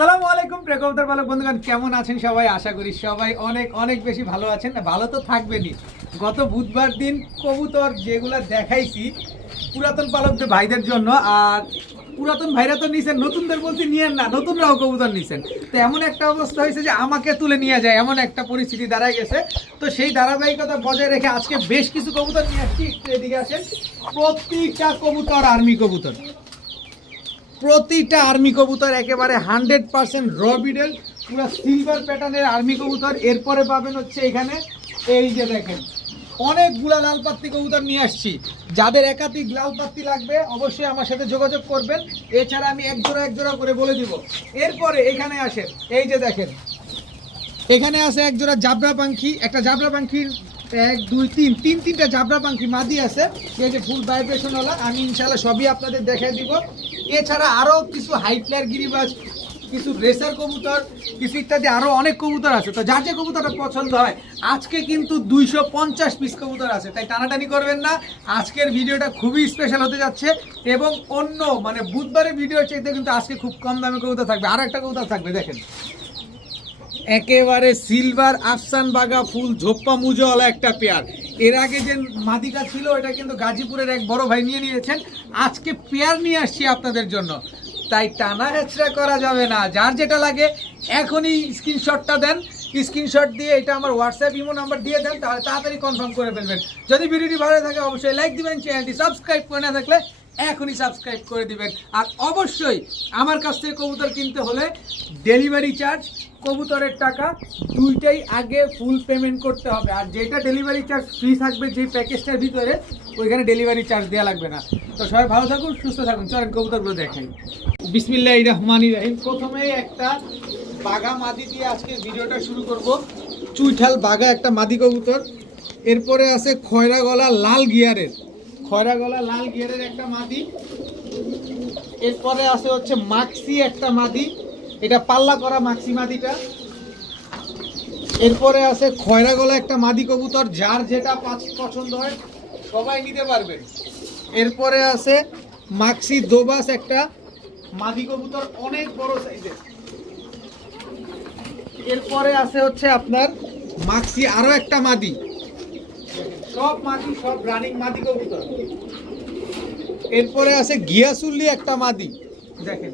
সালামু আলাইকুম প্রিয় কবুতর পালক বন্ধুগণ, কেমন আছেন সবাই? আশা করি সবাই অনেক অনেক বেশি ভালো আছেন। না ভালো তো থাকবেনই। গত বুধবার দিন কবুতর যেগুলো দেখাইছি পুরাতন পালকদের ভাইদের জন্য, আর পুরাতন ভাইরা তো নিছেন, নতুনদের বলতে নিয়েন না, নতুনরাও কবুতর নিছেন। তো এমন একটা অবস্থা হয়েছে যে আমাকে তুলে নিয়ে যায়, এমন একটা পরিস্থিতি দাঁড়ায় গেছে। তো সেই ধারাবাহিকতা বজায় রেখে আজকে বেশ কিছু কবুতর নিয়ে আসছি। একটু এদিকে আসেন। প্রতিটা কবুতর আর্মি কবুতর, প্রতিটা আর্মি কবুতর একেবারে 100% র বিডেল, পুরো সিলভার প্যাটার্নের আর্মি কবুতর। এরপরে পাবেন হচ্ছে এখানে এই যে দেখেন অনেকগুলা লাল পাত্তি কবুতর নিয়ে আসছি। যাদের একাধিক লাল পাত্তি লাগবে অবশ্যই আমার সাথে যোগাযোগ করবেন। এছাড়া আমি এক জোড়া করে বলে দিব। এরপরে এখানে আসেন, এই যে দেখেন এখানে আছে এক জোড়া জাবরা পাখি, একটা জাবরা পাখির 1 2 3 তিনটা জাবরা পাখি মাদি আছে, এই যে ফুল ভাইব্রেশনওয়ালা। আমি ইনশাআল্লাহ সবই আপনাদের দেখাই দিব। এছাড়া আরও কিছু হাই ফ্লায়ার গিরিবাজ, কিছু রেসার কবুতর, কিছু ইত্যাদি আরও অনেক কবুতর আছে। তো যার যে কবুতরটা পছন্দ হয়, আজকে কিন্তু 250 পিস কবুতর আছে, তাই টানাটানি করবেন না। আজকের ভিডিওটা খুবই স্পেশাল হতে যাচ্ছে এবং অন্য মানে বুধবারের ভিডিওর চাইতে কিন্তু আজকে খুব কম দামে কবুতর থাকবে। আরও একটা কবুতর থাকবে, দেখেন একেবারে সিলভার আফসান বাগা ফুল ঝোপ্পা মুজোওয়ালা একটা পেয়ার। এর আগে যে মাদিটা ছিল এটা কিন্তু গাজীপুরের এক বড় ভাই নিয়ে নিয়েছেন। আজকে পেয়ার নিয়ে আসছি আপনাদের জন্য, তাই টানা হেঁচড়া করা যাবে না। যার যেটা লাগে এখনই স্ক্রিনশটটা দেন, স্ক্রিনশট দিয়ে এটা আমার হোয়াটসঅ্যাপ ইমো নাম্বার দিয়ে দেন, তাহলে তাড়াতাড়ি কনফার্ম করে ফেলবেন। যদি ভিডিওটি ভালো থাকে অবশ্যই লাইক দিবেন, চ্যানেলটি সাবস্ক্রাইব করে না থাকলে এখনই সাবস্ক্রাইব করে দিবেন। আর অবশ্যই আমার কাছ থেকে কবুতর কিনতে হলে ডেলিভারি চার্জ, কবুতরের টাকা দুইটাই আগে ফুল পেমেন্ট করতে হবে। আর যেটা ডেলিভারি চার্জ ফ্রি থাকবে যে প্যাকেজটার ভিতরে, ওইখানে ডেলিভারি চার্জ দেওয়া লাগবে না। তো সবাই ভালো থাকুন, সুস্থ থাকুন। চলেন কবুতরগুলো দেখেন। বিসমিল্লাহির রহমানির রহিম। প্রথমেই একটা বাঘা মাদি দিয়ে আজকে ভিডিওটা শুরু করব। চুইঠাল বাঘা একটা মাদি কবুতর। এরপরে আছে খয়রা গলা লাল গিয়ারের, একটা মাদি। এরপরে আছে হচ্ছে মাক্সি একটা মাদি, এটা পাল্লা করা মাক্সি মাদিটা। এরপরে আছে খয়রা গলা একটা মাদি কবুতর, যার যেটা পছন্দ হয় সবাই নিতে পারবেন। এরপরে আছে মাক্সি দোবাস একটা মাদি কবুতর, অনেক বড় সাইজের। এরপরে আছে হচ্ছে আপনার মাক্সি আরো একটা মাদি, সব মাদি, সব রানিং মাদি কবুতর। এরপরে আছে গিয়াসুল্লি একটা মাদি, দেখেন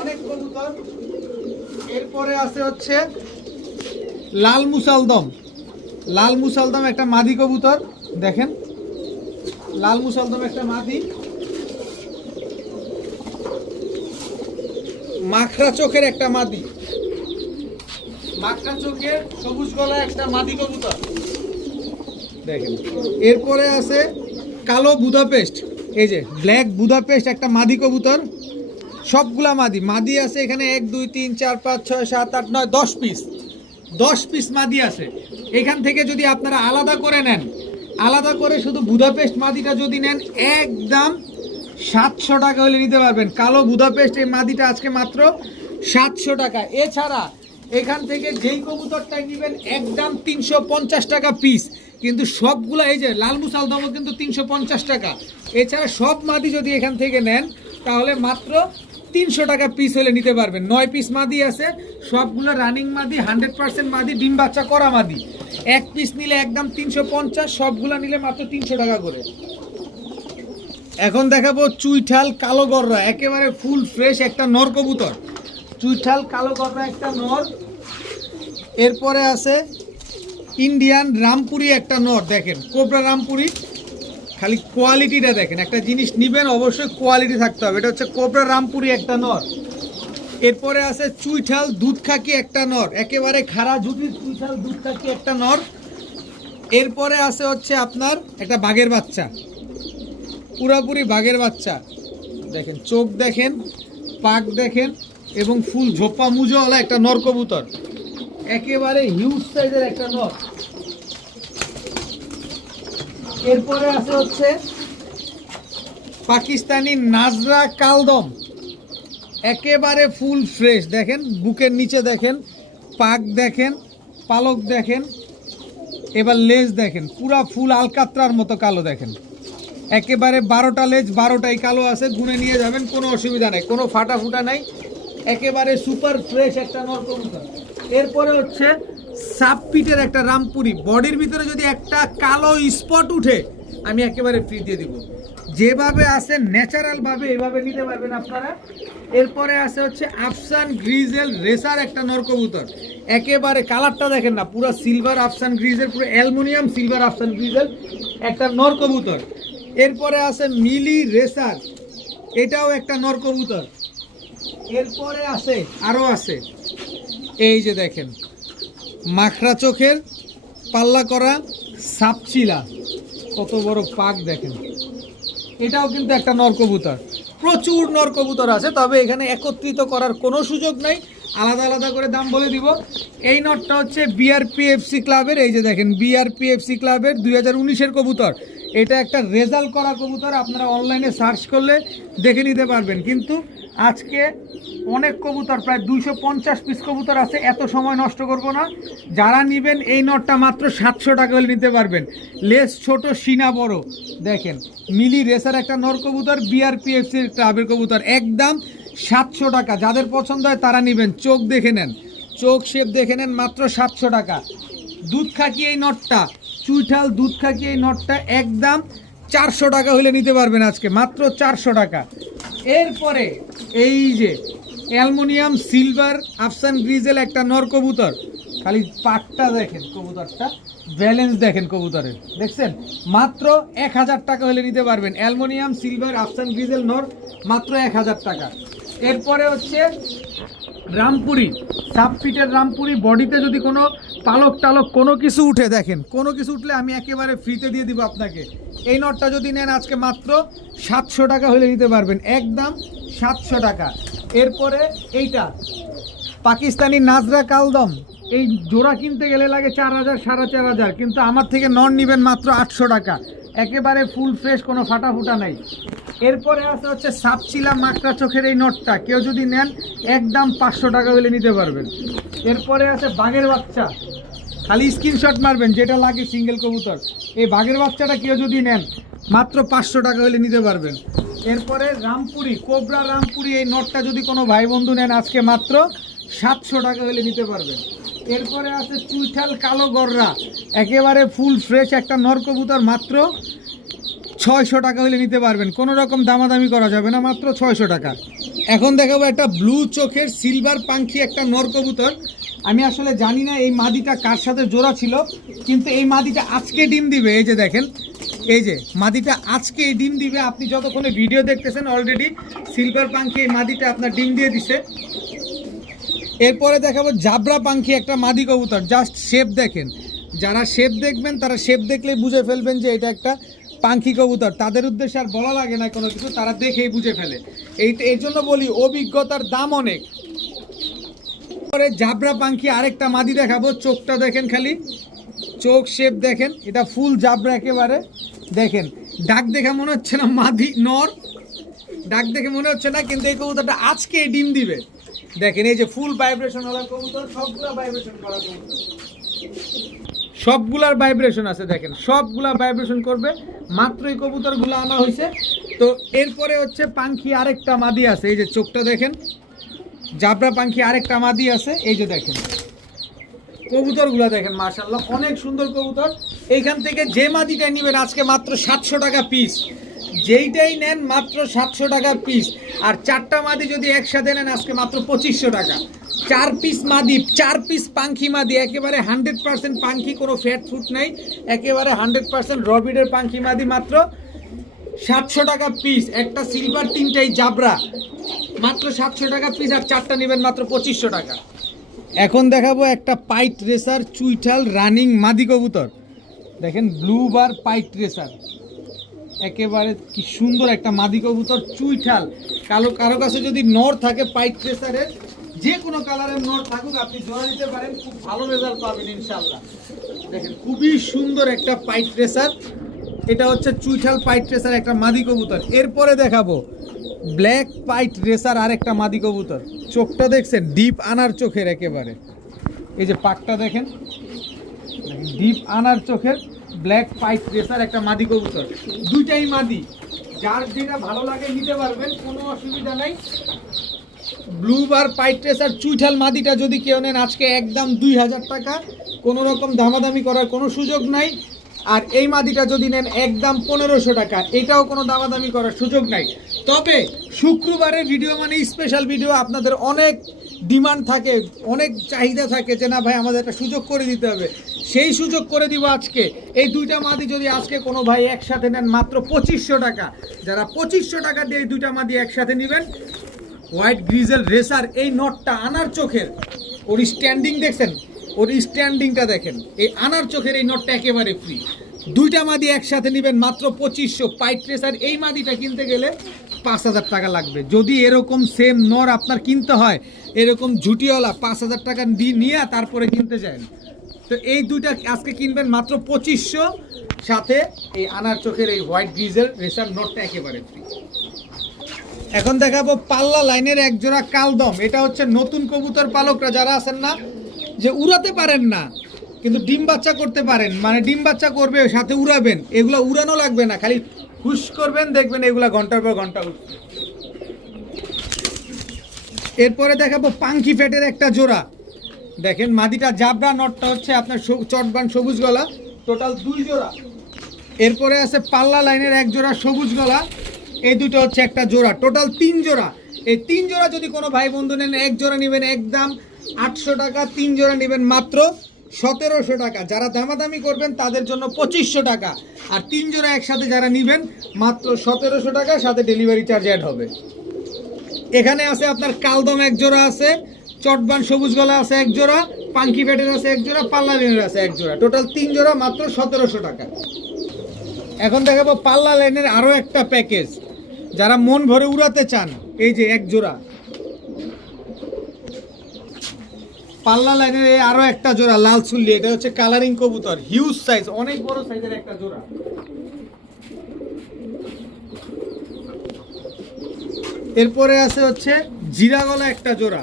অনেক কবুতর। এরপরে আছে হচ্ছে লাল মুসালদম একটা মাদি কবুতর, দেখেন লাল মুসালদম একটা মাদি। মাখরা চোখের একটা মাদি, মাখরা চোখের সবুজ গলা একটা মাদি কবুতর, দেখেন। এরপরে আছে কালো বুদাপেস্ট, এই যে ব্ল্যাক বুদাপেস্ট একটা মাদি কবুতর। সবগুলা মাদি আছে এখানে 1 2 3 4 5 6 7 8 9 10 পিস মাদি আছে। এখান থেকে যদি আপনারা আলাদা করে নেন, আলাদা করে শুধু বুদাপেস্ট মাদিটা যদি নেন, একদম 700 টাকা হলে নিতে পারবেন। কালো বুদাপেস্ট এই মাদিটা আজকে মাত্র 700 টাকা। এছাড়া এখান থেকে যেই কবুতরটাই নেবেন একদম 350 টাকা পিস, কিন্তু সবগুলা এই যে লাল মুসালদমও কিন্তু 350 টাকা। এছাড়া সব মাদি যদি এখান থেকে নেন তাহলে মাত্র 300 টাকা পিস হলে নিতে পারবেন। 9 পিস মাদি আছে, সবগুলো রানিং মাদি, 100% মাদি, ডিম বাচ্চা করা মাদি। এক পিস নিলে একদম 350, সবগুলো নিলে মাত্র 300 টাকা করে। এখন দেখাবো চুইঠাল কালো গররা, একেবারে ফুল ফ্রেশ একটা নর কবুতর, চুইঠাল কালো গররা একটা নর। এরপরে আছে ইন্ডিয়ান রামপুরি একটা নর, দেখেন কোবরা রামপুরি। খালি কোয়ালিটিটা দেখেন, একটা জিনিস নিবেন অবশ্যই কোয়ালিটি থাকতে হবে। এটা হচ্ছে কোবরা রামপুরি একটা নর। এরপরে আছে চুইঠাল দুধখাকি একটা নর, একেবারে খাড়া জুটির চুইঠাল দুধখাকি একটা নর। এরপরে আছে হচ্ছে আপনার একটা বাঘের বাচ্চা, পুরাপুরি বাঘের বাচ্চা, দেখেন চোখ দেখেন, পাক দেখেন, এবং ফুল ঝোপা মুজোওয়ালা একটা নর কবুতর, একেবারে হিউজ সাইজের একটা নর। এরপরে আছে হচ্ছে পাকিস্তানি নাজরা কালদম, একেবারে ফুল ফ্রেশ, দেখেন বুকের নিচে দেখেন, পাক দেখেন, পালক দেখেন, এবার লেজ দেখেন, পুরা ফুল আলকাত্রার মতো কালো, দেখেন একেবারে 12টা লেজ, 12টাই কালো আছে। গুনে নিয়ে যাবেন, কোনো অসুবিধা নেই, কোনো ফাটা ফুটা নাই, একেবারে সুপার ফ্রেশ একটা নর কবুতর। এরপরে হচ্ছে সাবপিটের একটা রামপুরি, বডির ভিতরে যদি একটা কালো স্পট উঠে আমি একেবারে ফ্রি দিয়ে দিব, যেভাবে আছে ন্যাচারাল ভাবে এভাবে নিতে পারবেন আপনারা। এরপরে আছে হচ্ছে আফসান গ্রিজেল রেসার একটা নর কবুতর, একেবারে কালারটা দেখেন না, পুরো সিলভার আফসান গ্রিজেল, পুরো অ্যালুমিনিয়াম সিলভার আফসান গ্রিজেল একটা নর কবুতর। এরপরে আছে মিলি রেসার, এটাও একটা নর কবুতর। এরপরে আছে আরও আছে, এই যে দেখেন মাখরা চোখের পাল্লা করা সাপচিলা, কত বড় পাক দেখেন, এটাও কিন্তু একটা নর কবুতর। প্রচুর নর কবুতর আছে, তবে এখানে একত্রিত করার কোনো সুযোগ নাই, আলাদা আলাদা করে দাম বলে দিব। এই নটটা হচ্ছে বিআরপিএফসি ক্লাবের, এই যে দেখেন বিআরপিএফসি ক্লাবের 2019-এর কবুতর। এটা একটা রেজাল্ট করা কবুতর, আপনারা অনলাইনে সার্চ করলে দেখে নিতে পারবেন। কিন্তু আজকে অনেক কবুতর, প্রায় 250 পিস কবুতর আছে, এত সময় নষ্ট করব না। যারা নেবেন এই নটটা মাত্র 700 টাকা হলে নিতে পারবেন। লেস ছোট, সিনা বড়, দেখেন মিলি রেসার একটা নর কবুতর, বিআরপিএফসি ক্লাবের কবুতর, একদম 700 টাকা। যাদের পছন্দ হয় তারা নেবেন। চোখ দেখে নেন, চোখ শেপ দেখে নেন, মাত্র 700 টাকা। দুধ খাকি এই নটটা, চুইঠাল দুধ খাকি এই নটটা একদম 400 টাকা হলে নিতে পারবেন আজকে, মাত্র 400 টাকা। এরপরে এই যে অ্যালুমিনিয়াম সিলভার আফসান গ্রিজেল একটা নর কবুতর, খালি পাটটা দেখেন, কবুতরটা ব্যালেন্স দেখেন কবুতরের, দেখছেন, মাত্র 1000 টাকা হলে নিতে পারবেন। অ্যালুমিনিয়াম সিলভার আফসান গ্রিজেল নর, মাত্র 1000 টাকা। এরপরে হচ্ছে রামপুরি, সাবফিটের রামপুরি, বডিতে যদি কোনো পালক টালক কোনো কিছু উঠে, দেখেন কোনো কিছু উঠলে আমি একেবারে ফ্রিতে দিয়ে দিব আপনাকে। এই নটটা যদি নেন আজকে মাত্র 700 টাকা হলে নিতে পারবেন, একদম 700 টাকা। এরপরে এইটা পাকিস্তানি নাজরা কালদম, এই জোড়া কিনতে গেলে লাগে 4000 4500, কিন্তু আমার থেকে নর নেবেন মাত্র 800 টাকা, একেবারে ফুল ফ্রেশ, কোনো ফাটা ফুটা নাই। এরপরে আছে হচ্ছে সাপচিলা মাকড়া চোখের এই নটটা, কেউ যদি নেন একদম 500 টাকা হলে নিতে পারবেন। এরপরে আছে বাঘের বাচ্চা, খালি স্ক্রিনশট মারবেন যেটা লাগে সিঙ্গেল কবুতর। এই বাঘের বাচ্চাটা কেউ যদি নেন মাত্র 500 টাকা হলে নিতে পারবেন। এরপরে রামপুরি, কোবরা রামপুরি, এই নটটা যদি কোনো ভাই বন্ধু নেন আজকে মাত্র 700 টাকা হলে নিতে পারবেন। এরপরে আছে চুইঠাল কালো গররা, একেবারে ফুল ফ্রেশ একটা নর কবুতর, মাত্র 600 টাকা হলে নিতে পারবেন, কোনো রকম দামাদামি করা যাবে না, মাত্র 600 টাকা। এখন দেখাবো একটা ব্লু চোখের সিলভার পাখি একটা নর কবুতর। আমি আসলে জানি না এই মাদিটা কার সাথে জোড়া ছিল, কিন্তু এই মাদিটা আজকে ডিম দিবে। এই যে দেখেন, এই যে মাদিটা আজকে এই ডিম দিবে। আপনি যতক্ষণে ভিডিও দেখতেছেন অলরেডি সিলভার পাখি এই মাদিটা আপনার ডিম দিয়ে দিছে। এরপরে দেখাবো জাবরা পাখি একটা মাদি কবুতর, জাস্ট শেপ দেখেন, যারা শেপ দেখবেন তারা শেপ দেখলেই বুঝে ফেলবেন যে এটা একটা পাখি কবুতর। তাদের উদ্দেশ্যে আর বলা লাগে না কোনো কিছু, তারা দেখেই বুঝে ফেলে। এর জন্য বলি অভিজ্ঞতার দাম অনেক। পরে জাবরা পাখি আরেকটা মাদি দেখাবো, চোখটা দেখেন, খালি চোখ শেপ দেখেন, এটা ফুল জাবরা একেবারে। দেখেন ডাক দেখে মনে হচ্ছে না মাদি নর, ডাক দেখে মনে হচ্ছে না, কিন্তু এই কবুতরটা আজকে ডিম দিবে। দেখেন এই যে ফুল ভাইব্রেশন ওলা কবুতর, সবগুলা ভাইব্রেশন করা কবুতর, সবগুলার ভাইব্রেশন আছে, দেখেন সবগুলা ভাইব্রেশন করবে, মাত্র এই কবুতরগুলো আনা হয়েছে। তো এরপরে হচ্ছে পাখি আরেকটা মাদি আছে, এই যে চোখটা দেখেন, জাবরা পাখি আরেকটা মাদি আছে, এই যে দেখেন কবুতরগুলো দেখেন, মাশাআল্লাহ অনেক সুন্দর কবুতর। এইখান থেকে যে মাদিটা নেবেন আজকে মাত্র 700 টাকা পিস, যেইটাই নেন মাত্র 700 টাকা পিস। আর 4টা মাদি যদি একসাথে নেন আজকে মাত্র 2500 টাকা। 4 পিস মাদি, 4 পিস পাখি মাদি, একেবারে 100% পাখি, কোনো ফ্যাট ফুট নাই, একেবারে 100% রবিডের পাখি মাদি, মাত্র 700 টাকা পিস। একটা সিলভার, 3টাই জাবরা, মাত্র 700 টাকা পিস। আর 4টা নেবেন মাত্র 2500 টাকা। এখন দেখাবো একটা পাইট রেসার চুইঠাল রানিং মাদি কবুতর, দেখেন ব্লু বার পাইট রেসার, একেবারে কি সুন্দর একটা মাদি কবুতর, চুইঠাল কারো কাছে যদি নর থাকে পাইট রেসারের, যে কোনো কালারের নর থাকুক আপনি জোড়া দিতে পারেন, খুব ভালো রেজাল্ট পাবেন ইনশাল্লাহ। দেখেন খুবই সুন্দর একটা পাইট রেসার, এটা হচ্ছে চুইঠাল পাইট রেসার একটা মাদি কবুতর। এরপরে দেখাবো ব্ল্যাক পাইট রেসার আরেকটা মাদি কবুতর, চোখটা দেখছেন ডিপ আনার চোখের, একেবারে এই যে পাকটা দেখেন, ডিপ আনার চোখের ব্ল্যাক পাইট রেসার একটা মাদি কবুতর, দুইটাই মাদি, যার যেটা ভালো লাগে নিতে পারবেন, কোনো অসুবিধা নাই। ব্লুবার পাইট্রেস আর চুইঠাল মাদিটা যদি কেউ নেন আজকে একদম 2000 টাকা, কোনো রকম দামাদামি করার কোনো সুযোগ নাই। আর এই মাদিটা যদি নেন একদম 1500 টাকা, এটাও কোনো দামাদামি করার সুযোগ নাই। তবে শুক্রবারের ভিডিও মানে স্পেশাল ভিডিও, আপনাদের অনেক ডিমান্ড থাকে, অনেক চাহিদা থাকে যে না ভাই আমাদের একটা সুযোগ করে দিতে হবে, সেই সুযোগ করে দিব আজকে। এই দুইটা মাদি যদি আজকে কোনো ভাই একসাথে নেন মাত্র 2500 টাকা, যারা 2500 টাকা দিয়ে এই দুইটা মাদি একসাথে নেবেন, হোয়াইট গ্রিজেল রেসার এই নটটা আনার চোখের, ওর স্ট্যান্ডিং দেখছেন, ওর স্ট্যান্ডিংটা দেখেন, এই আনার চোখের এই নটটা একেবারে ফ্রি। দুইটা মাদি একসাথে নেবেন মাত্র 2500। পাইট রেসার এই মাদিটা কিনতে গেলে 5000 টাকা লাগবে। যদি এরকম সেম নর আপনার কিনতে হয়, এরকম ঝুটিওয়ালা 5000 টাকা নিয়ে তারপরে কিনতে চান, তো এই দুইটা আজকে কিনবেন মাত্র 2500, সাথে এই আনার চোখের এই হোয়াইট গ্রিজেল রেসার নটটা একেবারে ফ্রি। এখন দেখাবো পাল্লা লাইনের এক জোড়া কালদম। এটা হচ্ছে নতুন কবুতর পালকরা যারা আছেন না, যে উড়াতে পারেন না কিন্তু ডিম বাচ্চা করতে পারেন, মানে ডিম বাচ্চা করবে সাথে উড়াবেন, এগুলো উড়ানো লাগবে না, খালি হুশ করবেন, দেখবেন এগুলা ঘন্টার পর ঘন্টা উঠবে। এরপরে দেখাবো পাঙ্কি ফেটের একটা জোড়া। দেখেন মাদিটা জাবরা, নটটা হচ্ছে আপনার চটবান সবুজ গলা, টোটাল 2 জোড়া। এরপরে আছে পাল্লা লাইনের এক জোড়া সবুজ গলা, এই দুটো হচ্ছে একটা জোড়া, টোটাল 3 জোড়া। এই 3 জোড়া যদি কোনো ভাই বন্ধু নেন, এক জোড়া নেবেন একদম 800 টাকা, 3 জোড়া নেবেন মাত্র 1700 টাকা। যারা দামাদামি করবেন তাদের জন্য 2500 টাকা, আর 3 জোড়া একসাথে যারা নেবেন মাত্র 1700 টাকা, সাথে ডেলিভারি চার্জ অ্যাড হবে। এখানে আছে আপনার কালদম এক জোড়া আছে, চটবান সবুজ গলা আছে এক জোড়া, পাঙ্কি ফেটের আছে এক জোড়া, পাল্লা লাইনের আছে এক জোড়া, টোটাল 3 জোড়া মাত্র 1700 টাকা। এখন দেখাবো পাল্লা লাইনের আরও একটা প্যাকেজ, যারা মন ভরে উড়াতে চান, এই যে এক জোড়া পাল্লা লাইনের আরো একটা জোড়া লাল চুল্লি, এটা হচ্ছে কালারিং কবুতর, হিউজ সাইজ, অনেক বড় সাইজের একটা জোড়া। এরপরে আছে হচ্ছে জিরা গলা একটা জোড়া,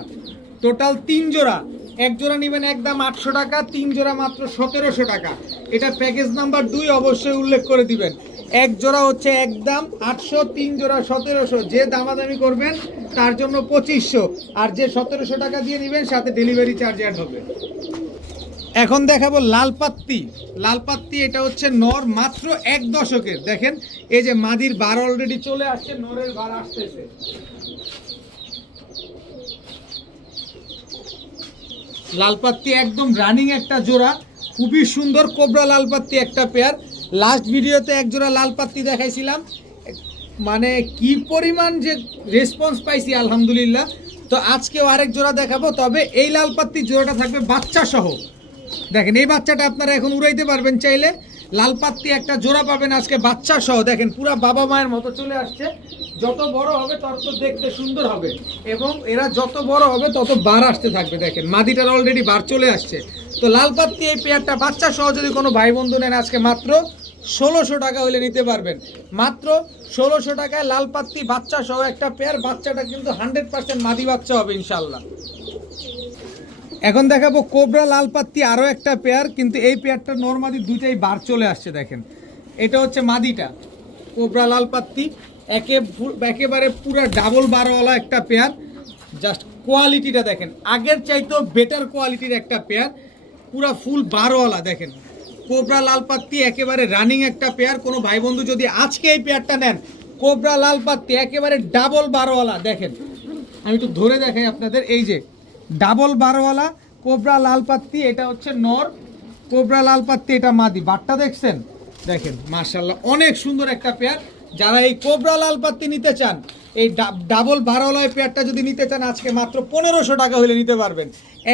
টোটাল 3 জোড়া। এক জোড়া নেবেন একদম 800 টাকা, 3 জোড়া মাত্র 1700 টাকা। এটা প্যাকেজ নাম্বার 2, অবশ্যই উল্লেখ করে দিবেন। এক জোড়া হচ্ছে একদম 800, 3 জোড়া 1700। যে দামাদামি করবেন তার জন্য 2500, আর যে 1700 টাকা দিয়ে নেবেন সাথে ডেলিভারি চার্জ অ্যাড হবে। এখন দেখাবো লালপাত্তি। লালপাত্তি এটা হচ্ছে নর, মাত্র 1 দশকের। দেখেন এই যে মাদির বার অলরেডি চলে আসছে, নরের বার আসতেছে। লালপাত্তি একদম রানিং একটা জোড়া, খুবই সুন্দর কোবরা লালপাত্তি একটা পেয়ার। লাস্ট ভিডিওতে এক জোড়া লালপাত্তি দেখাইছিলাম, মানে কি পরিমাণ যে রেসপন্স পাইছি আলহামদুলিল্লাহ। তো আজকেও আরেক জোড়া দেখাবো, তবে এই লালপাত্তি জোড়াটা থাকবে বাচ্চা সহ। দেখেন এই বাচ্চাটা আপনারা এখন উড়াইতে পারবেন চাইলে। লালপাত্তি একটা জোড়া পাবেন আজকে বাচ্চা সহ। দেখেন পুরা বাবা মায়ের মতো চলে আসছে, যত বড় হবে তত দেখতে সুন্দর হবে, এবং এরা যত বড় হবে তত বার আসতে থাকবে। দেখেন মাদিটার অলরেডি বার চলে আসছে। তো লালপাত্তি এই পেয়ারটা বাচ্চা সহ যদি কোনো ভাই বন্ধু নেন আজকে মাত্র 1600 টাকা হলে নিতে পারবেন। মাত্র 1600 টাকায় লালপাত্তি বাচ্চা সহ একটা পেয়ার। বাচ্চাটা কিন্তু 100% মাদি বাচ্চা হবে ইনশাল্লাহ। এখন দেখাবো কোবরা লালপাত্তি আরও একটা পেয়ার, কিন্তু এই পেয়ারটা নর্মালি দুইটাই বার চলে আসছে। দেখেন এটা হচ্ছে মাদিটা, কোবরা লালপাত্তি একেবারে পুরো ডাবল বারওয়ালা একটা পেয়ার। জাস্ট কোয়ালিটিটা দেখেন, আগের চাইতেও বেটার কোয়ালিটির একটা পেয়ার, পুরা ফুল বারওয়ালা। দেখেন কোবরা লালপাত্তি একেবারে রানিং একটা পেয়ার। কোনো ভাই বন্ধু যদি আজকে এই পেয়ারটা নেন, কোবরা লালপাত্তি একেবারে ডাবল বারওয়ালা। দেখেন আমি একটু ধরে দেখাই আপনাদের, এই যে ডাবল বারওয়ালা কোবরা লালপাত্তি, এটা হচ্ছে নর, কোবরা লালপাত্তি এটা মাদি। বারটা দেখছেন, দেখেন মাশাআল্লাহ অনেক সুন্দর একটা পেয়ার। যারা এই কোবরা লালপাত্তি নিতে চান, এই ডাবল বারওয়ালা পেয়ারটা যদি নিতে চান আজকে মাত্র 1500 টাকা হলে নিতে পারবেন,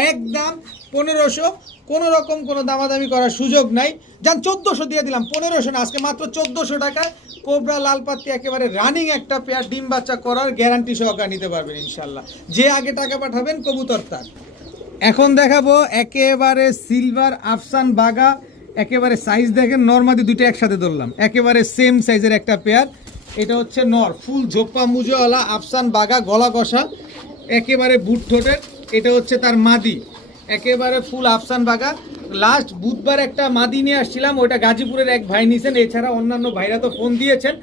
একদম 1500, কোনো রকম কোনো দামাদামি করার সুযোগ নাই। যান 1400 দিয়ে দিলাম, 1500 না, আজকে মাত্র 1400 টাকায় কোবরা লালপাত্তি একেবারে রানিং একটা পেয়ার, ডিম বাচ্চা করার গ্যারান্টি সহকারে নিতে পারবেন ইনশাল্লাহ। যে আগে টাকা পাঠাবেন কবুতর তার। এখন দেখাবো একেবারে সিলভার আফসান বাগা, একেবারে সাইজ দেখেন, নরমাদি দুটো একসাথে ধরলাম, একেবারে সেম সাইজের একটা পেয়ার। এটা হচ্ছে নর, ফুল ঝোপ্পা মুজোওয়ালা আফসান বাগা, গলা কষা, একেবারে বুট ঠোঁটের। এটা হচ্ছে তার মাদি, একেবারে ফুল আফসান বাগা। লাস্ট বুধবার একটা মাদি নিয়ে আসছিলাম, ওইটা গাজীপুরের এক ভাই নিয়েছেন, এছাড়া অন্যান্য ভাইরা তো ফোন দিয়েছেন,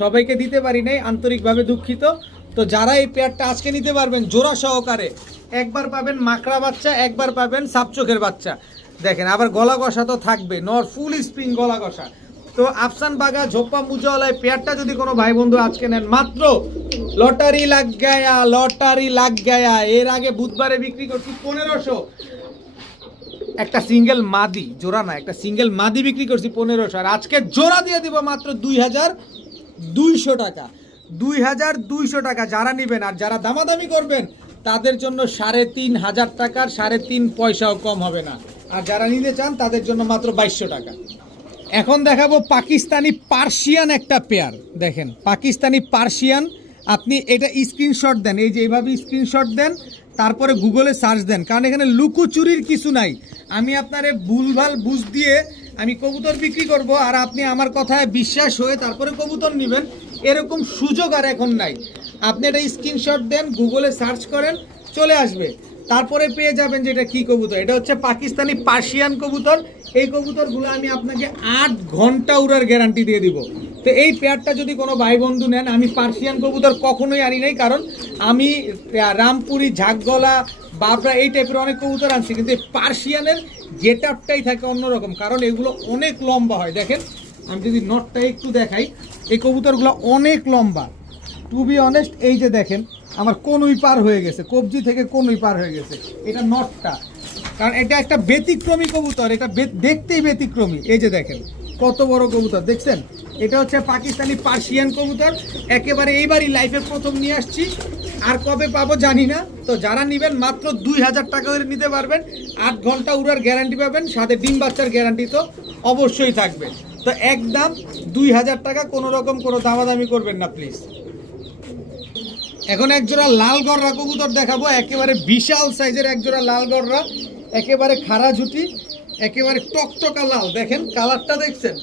সবাইকে দিতে পারি নাই, আন্তরিকভাবে দুঃখিত। তো যারা এই পেয়ারটা আজকে নিতে পারবেন জোড়া সহকারে, একবার পাবেন মাকড়া বাচ্চা, একবার পাবেন সাপ চোখের বাচ্চা। দেখেন আবার গলা কষা তো থাকবে, নর ফুল স্প্রিং গলা কষা। তো আফসান বাগা ঝোপ্পা মুজাওয়ালায় পেয়ারটা যদি কোনো ভাই বন্ধু আজকে নেন, মাত্র লটারি লাগ গায়া। এর আগে বুধবারে বিক্রি করছি 1500, একটা সিঙ্গেল মাদি, জোড়া না, একটা সিঙ্গেল মাদি বিক্রি করছি 1500, আর আজকে জোড়া দিয়ে দিব মাত্র 2200 টাকা। 2200 টাকা যারা নেবেন, আর যারা দামাদামি করবেন তাদের জন্য 3500 টাকার 3.5 পয়সাও কম হবে না, আর যারা নিতে চান তাদের জন্য মাত্র 2200 টাকা। এখন দেখাবো পাকিস্তানি পার্সিয়ান একটা পেয়ার। দেখেন পাকিস্তানি পার্সিয়ান, আপনি এটা স্ক্রিনশট দেন, এই যে এইভাবে স্ক্রিনশট দেন, তারপরে গুগলে সার্চ দেন, কারণ এখানে লুকোচুরির কিছু নাই। আমি আপনারে ভুলভাল বুঝ দিয়ে আমি কবুতর বিক্রি করব, আর আপনি আমার কথায় বিশ্বাস হয়ে তারপরে কবুতর নেবেন, এরকম সুযোগ আর এখন নাই। আপনি এটা স্ক্রিনশট দেন, গুগলে সার্চ করেন, চলে আসবে, তারপরে পেয়ে যাবেন যে এটা কী কবুতর। এটা হচ্ছে পাকিস্তানি পার্সিয়ান কবুতর। এই কবুতরগুলো আমি আপনাকে 8 ঘন্টা উড়ার গ্যারান্টি দিয়ে দিব। তো এই পেয়ারটা যদি কোনো ভাই বন্ধু নেন, আমি পার্সিয়ান কবুতর কখনোই আনি নাই, কারণ আমি রামপুরি, ঝাকগলা, বাবরা এই টাইপের অনেক কবুতর আনছি, কিন্তু এই পার্সিয়ানের গেট আপটাই থাকে অন্যরকম, কারণ এগুলো অনেক লম্বা হয়। দেখেন আমি যদি নটটা একটু দেখাই, এই কবুতরগুলো অনেক লম্বা, টু বি অনেস্ট। এই যে দেখেন আমার কোনই পার হয়ে গেছে, কবজি থেকে কোনই পার হয়ে গেছে, এটা নটটা, কারণ এটা একটা ব্যতিক্রমী কবুতর, এটা দেখতেই ব্যতিক্রমী। এই যে দেখেন কত বড় কবুতর দেখছেন, এটা হচ্ছে পাকিস্তানি পার্সিয়ান কবুতর, একেবারে এইবারই লাইফে প্রথম নিয়ে আসছি, আর কবে পাবো জানি না। তো যারা নেবেন মাত্র 2000 টাকা করে নিতে পারবেন, 8 ঘন্টা উড়ার গ্যারান্টি পাবেন, সাথে ডিম বাচ্চার গ্যারান্টি তো অবশ্যই থাকবে। তো একদম 2000 টাকা, কোনো রকম কোনো দামাদামি করবেন না প্লিজ। এখন একজোড়া লাল গররা কবুতর দেখাবো, একেবারে বিশাল সাইজের একজোড়া লাল গররা, একেবারে খাড়া ঝুটি, একেবারে টকটকা লাল। দেখেন কালারটা দেখছেন,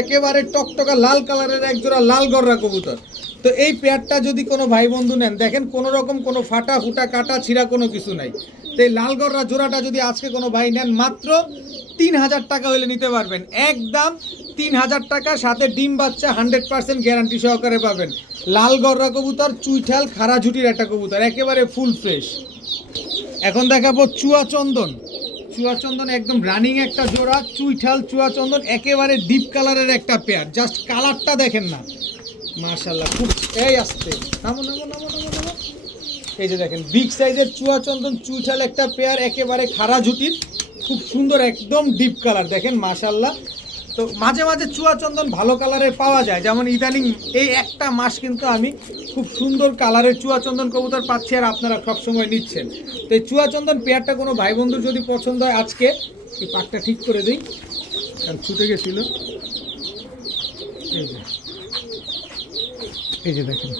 একেবারে টকটকা লাল কালারের একজোড়া লাল গররা কবুতর। তো এই পেয়ারটা যদি কোনো ভাই বন্ধু নেন, দেখেন কোনো রকম কোনো ফাটা ফুটা কাটা ছিঁড়া কোনো কিছু নাই। তো এই লাল গররা জোড়াটা যদি আজকে কোনো ভাই নেন, মাত্র 3000 টাকা হলে নিতে পারবেন, একদম 3000 টাকা, সাথে ডিম বাচ্চা 100% গ্যারান্টি সহকারে পাবেন। লাল গররা কবুতর, চুইঠাল খাড়া ঝুটির একটা কবুতর, একেবারে ফুল ফ্রেশ। এখন দেখাবো চুয়াচন্দন। চুয়াচন্দন একদম রানিং একটা জোড়া, চুইঠাল চুয়াচন্দন, একেবারে ডিপ কালারের একটা পেয়ার। জাস্ট কালারটা দেখেন না, মাশাআল্লাহ, খুব এই আসছে, নামো নামো নামো নামো নামো। এই যে দেখেন বিগ সাইজের চুয়াচন্দন চুইঠাল একটা পেয়ার, একেবারে খাড়া ঝুটির, খুব সুন্দর একদম ডিপ কালার। দেখেন মাশাআল্লাহ। তো মাঝে মাঝে চুয়াচন্দন ভালো কালারের পাওয়া যায়, যেমন ইদানিং এই একটা মাস কিন্তু আমি খুব সুন্দর কালারের চুয়াচন্দন কবুতর পাচ্ছি, আর আপনারা সবসময় নিচ্ছেন। তো এই চুয়াচন্দন পেয়ারটা কোনো ভাই বন্ধুর যদি পছন্দ হয়, আজকে এই পাকটা ঠিক করে দিই, কারণ ছুটে গেছিল। এই যে দেখেন,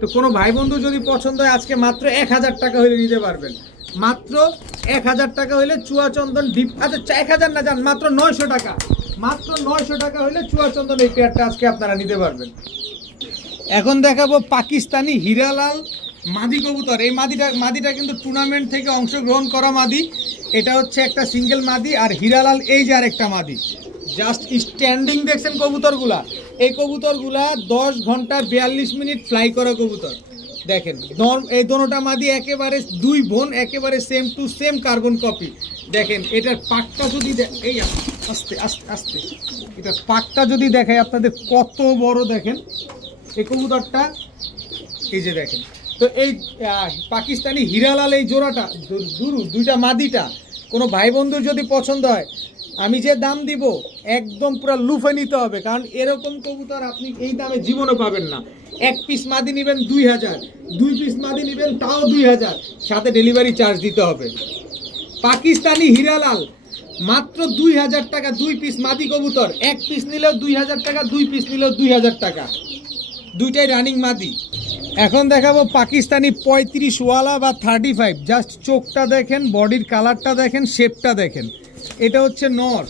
তো কোনো ভাই বন্ধু যদি পছন্দ হয়, আজকে মাত্র 1000 টাকা হলে নিতে পারবেন, মাত্র 1000 টাকা হলে চুয়াচন্দন ডিপ। আচ্ছা 1000 না, যান মাত্র 900 টাকা, মাত্র 900 টাকা হলে চুয়াচন্দন এই পেয়ারটা আজকে আপনারা নিতে পারবেন। এখন দেখাবো পাকিস্তানি হীরালাল মাদি কবুতর। এই মাদিটা কিন্তু টুর্নামেন্ট থেকে অংশগ্রহণ করা মাদি, এটা হচ্ছে একটা সিঙ্গেল মাদি, আর হীরালাল এই যে আরেকটা মাদি। জাস্ট স্ট্যান্ডিং দেখছেন কবুতরগুলা, এই কবুতরগুলা 10 ঘন্টা 42 মিনিট ফ্লাই করা কবুতর। দেখেন এই দোনোটা মাদি একেবারে 2 বোন, একেবারে same to same carbon copy. দেখেন এটার পাকটা যদি এই আস্তে আস্তে আস্তে, এটার পাকটা যদি দেখায় আপনাদের কত বড়, দেখেন এই কবুতরটা, এই যে দেখেন। তো এই পাকিস্তানি হীরালাল এই জোড়াটা দুইটা মাদিটা কোনো ভাই বন্ধুর যদি পছন্দ হয়, আমি যে দাম দিব একদম পুরো লুফে নিতে হবে, কারণ এরকম কবুতর আপনি এই দামে জীবনে পাবেন না। 1 পিস মাদি নেবেন 2000, 2 পিস মাদি নেবেন তাও 2000, সাথে ডেলিভারি চার্জ দিতে হবে। পাকিস্তানি হীরালাল মাত্র 2000 টাকা, 2 পিস মাদি কবুতর, 1 পিস নিলেও 2000 টাকা, 2 পিস নিলেও 2000 টাকা, দুইটাই রানিং মাদি। এখন দেখাবো পাকিস্তানি 35 ওয়ালা বা 35। জাস্ট চোখটা দেখেন, বডির কালারটা দেখেন, শেপটা দেখেন। এটা হচ্ছে নর,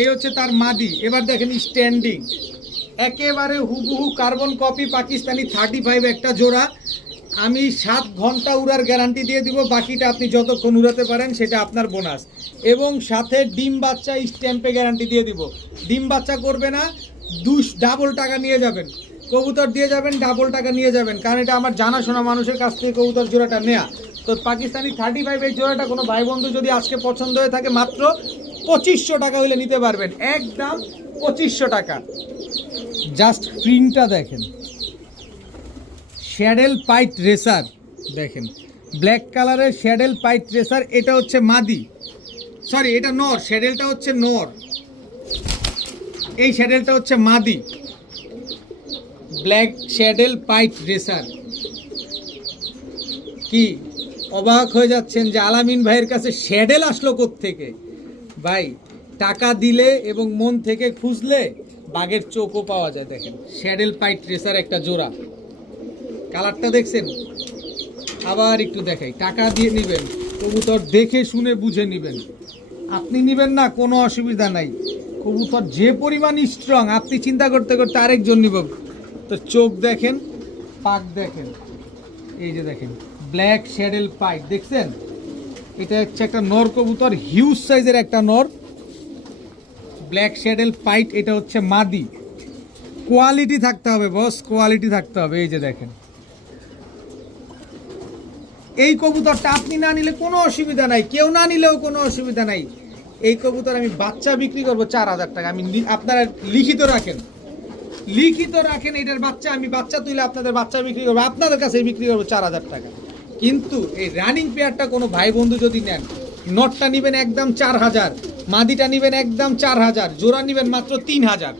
এই হচ্ছে তার মাদি। এবার দেখেন স্ট্যান্ডিং, একেবারে হুবহু কার্বন কপি পাকিস্তানি 35 একটা জোড়া। আমি 7 ঘন্টা উড়ার গ্যারান্টি দিয়ে দিব, বাকিটা আপনি যতক্ষণ উড়াতে পারেন সেটা আপনার বোনাস। এবং সাথে ডিম বাচ্চা স্ট্যাম্পে গ্যারান্টি দিয়ে দিব, ডিম বাচ্চা করবে না, ডাবল টাকা নিয়ে যাবেন। কবুতর দিয়ে যাবেন, ডাবল টাকা নিয়ে যাবেন, কারণ এটা আমার জানাশোনা মানুষের কাছ থেকে কবুতর জোড়াটা নেয়া। তো পাকিস্তানি 35 এই জোড়াটা কোনো ভাই বন্ধু যদি আজকে পছন্দ হয়ে থাকে মাত্র 2500 টাকা হলে নিতে পারবেন, একদম 2500 টাকা। জাস্ট প্রিন্টটা দেখেন, শ্যাডেল পাইট রেসার দেখেন, ব্ল্যাক কালারের শ্যাডেল পাইট রেসার। এটা হচ্ছে মাদি, সরি এটা নর, শ্যাডেলটা হচ্ছে নর, এই শ্যাডেলটা হচ্ছে মাদি। ব্ল্যাক শ্যাডেল পাইট রেসার। কি অবাক হয়ে যাচ্ছেন যে আলামিন ভাইয়ের কাছে শ্যাডেল আসলো কোত্থেকে? ভাই টাকা দিলে এবং মন থেকে খুঁজলে বাঘের চোখও পাওয়া যায়। দেখেন শ্যাডেল পাইট রেসার একটা জোড়া, কালারটা দেখছেন? আবার একটু দেখাই, টাকা দিয়ে নেবেন, কবুতর দেখে শুনে বুঝে নেবেন। আপনি নেবেন না কোনো অসুবিধা নাই, কবুতর যে পরিমাণ স্ট্রং আপনি চিন্তা করতে করতে আরেকজন নিব। তো চোখ দেখেন, পাক দেখেন, এই যে দেখেন ব্ল্যাক শ্যাডেল পাইট দেখছেন? এটা হচ্ছে একটা নর কবুতর, হিউজ সাইজের একটা নর, ব্ল্যাক শ্যাডেল পাইট। এটা হচ্ছে মাদি। কোয়ালিটি থাকতে হবে বস, কোয়ালিটি থাকতে হবে। এই যে দেখেন এই কবুতরটা আপনি না নিলে কোনো অসুবিধা নাই, কেউ না নিলেও কোনো অসুবিধা নাই। এই কবুতর আমি বাচ্চা বিক্রি করবো 4000 টাকা। আমি আপনারা লিখিত রাখেন, লিখিত রাখেন, এটার বাচ্চা আমি বাচ্চা তুলে আপনাদের বাচ্চা বিক্রি করবো, আপনাদের কাছে বিক্রি করবো 4000 টাকা। কিন্তু এই রানিং পেয়ারটা কোনো ভাই বন্ধু যদি নেন, নটটা নেবেন একদম 4000, মাদিটা নেবেন একদম 4000, জোড়া নেবেন মাত্র 3000।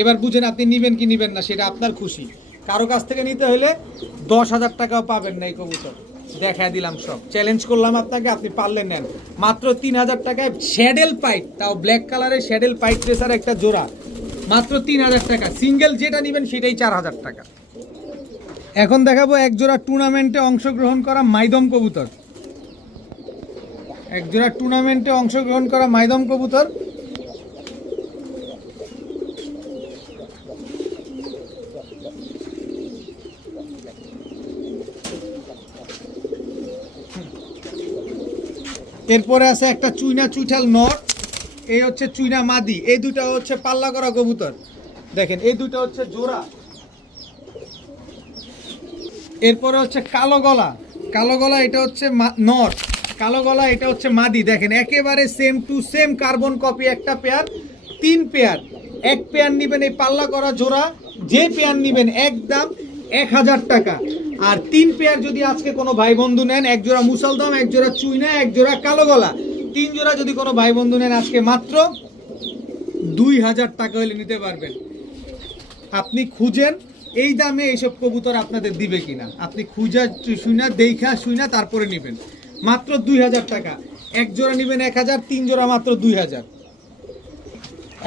এবার বুঝেন আপনি নেবেন কি নেবেন না, সেটা আপনার খুশি। কারো কাছ থেকে নিতে হলে 10,000 টাকাও পাবেন না এই কবুতর। দেখা দিলাম সব, চ্যালেঞ্জ করলাম আপনাকে, আপনি পারলেন নেন মাত্র 3000 টাকায়। শ্যাডেল পাইট, তাও ব্ল্যাক কালারের শ্যাডেল পাইট রেসার একটা জোড়া, মাত্র 3000 টাকা। সিঙ্গেল যেটা নেবেন সেটাই 4000 টাকা। এখন দেখাবো এক জোড়া টুর্নামেন্টে অংশগ্রহণ করা মাইদম কবুতর, এক জোড়া টুর্নামেন্টে অংশগ্রহণ করা মাইদম কবুতর। এরপরে আছে একটা চুইনা চুইঠাল নর, এই হচ্ছে চুইনা মাদি। এই দুটা হচ্ছে পাল্লা করা কবুতর, দেখেন এই দুটো হচ্ছে জোড়া। এরপরে হচ্ছে কালো গলা, কালো গলা এটা হচ্ছে নর, কালো গলা এটা হচ্ছে মাদি। দেখেন একেবারে same to same carbon copy, একটা পেয়ার 3 পেয়ার। এক পেয়ার নেবেন এই পাল্লা করা জোড়া, যে পেয়ার নেবেন একদম 1000 টাকা। আর 3 পেয়ার যদি আজকে কোনো ভাই বন্ধু নেন, এক জোড়া মুসলদম, এক জোড়া চুইনা, এক জোড়া কালো গলা, 3 জোড়া যদি কোনো ভাই বন্ধু নেন আজকে মাত্র 2000 টাকা হলে নিতে পারবেন। আপনি খুঁজেন এই দামে এইসব কবুতর আপনাদের দিবে কিনা, আপনি খুঁজা শুনা দেখা শুনা তারপরে নেবেন। মাত্র 2000 টাকা, এক জোড়া নেবেন 1000, 3 জোড়া মাত্র 2000।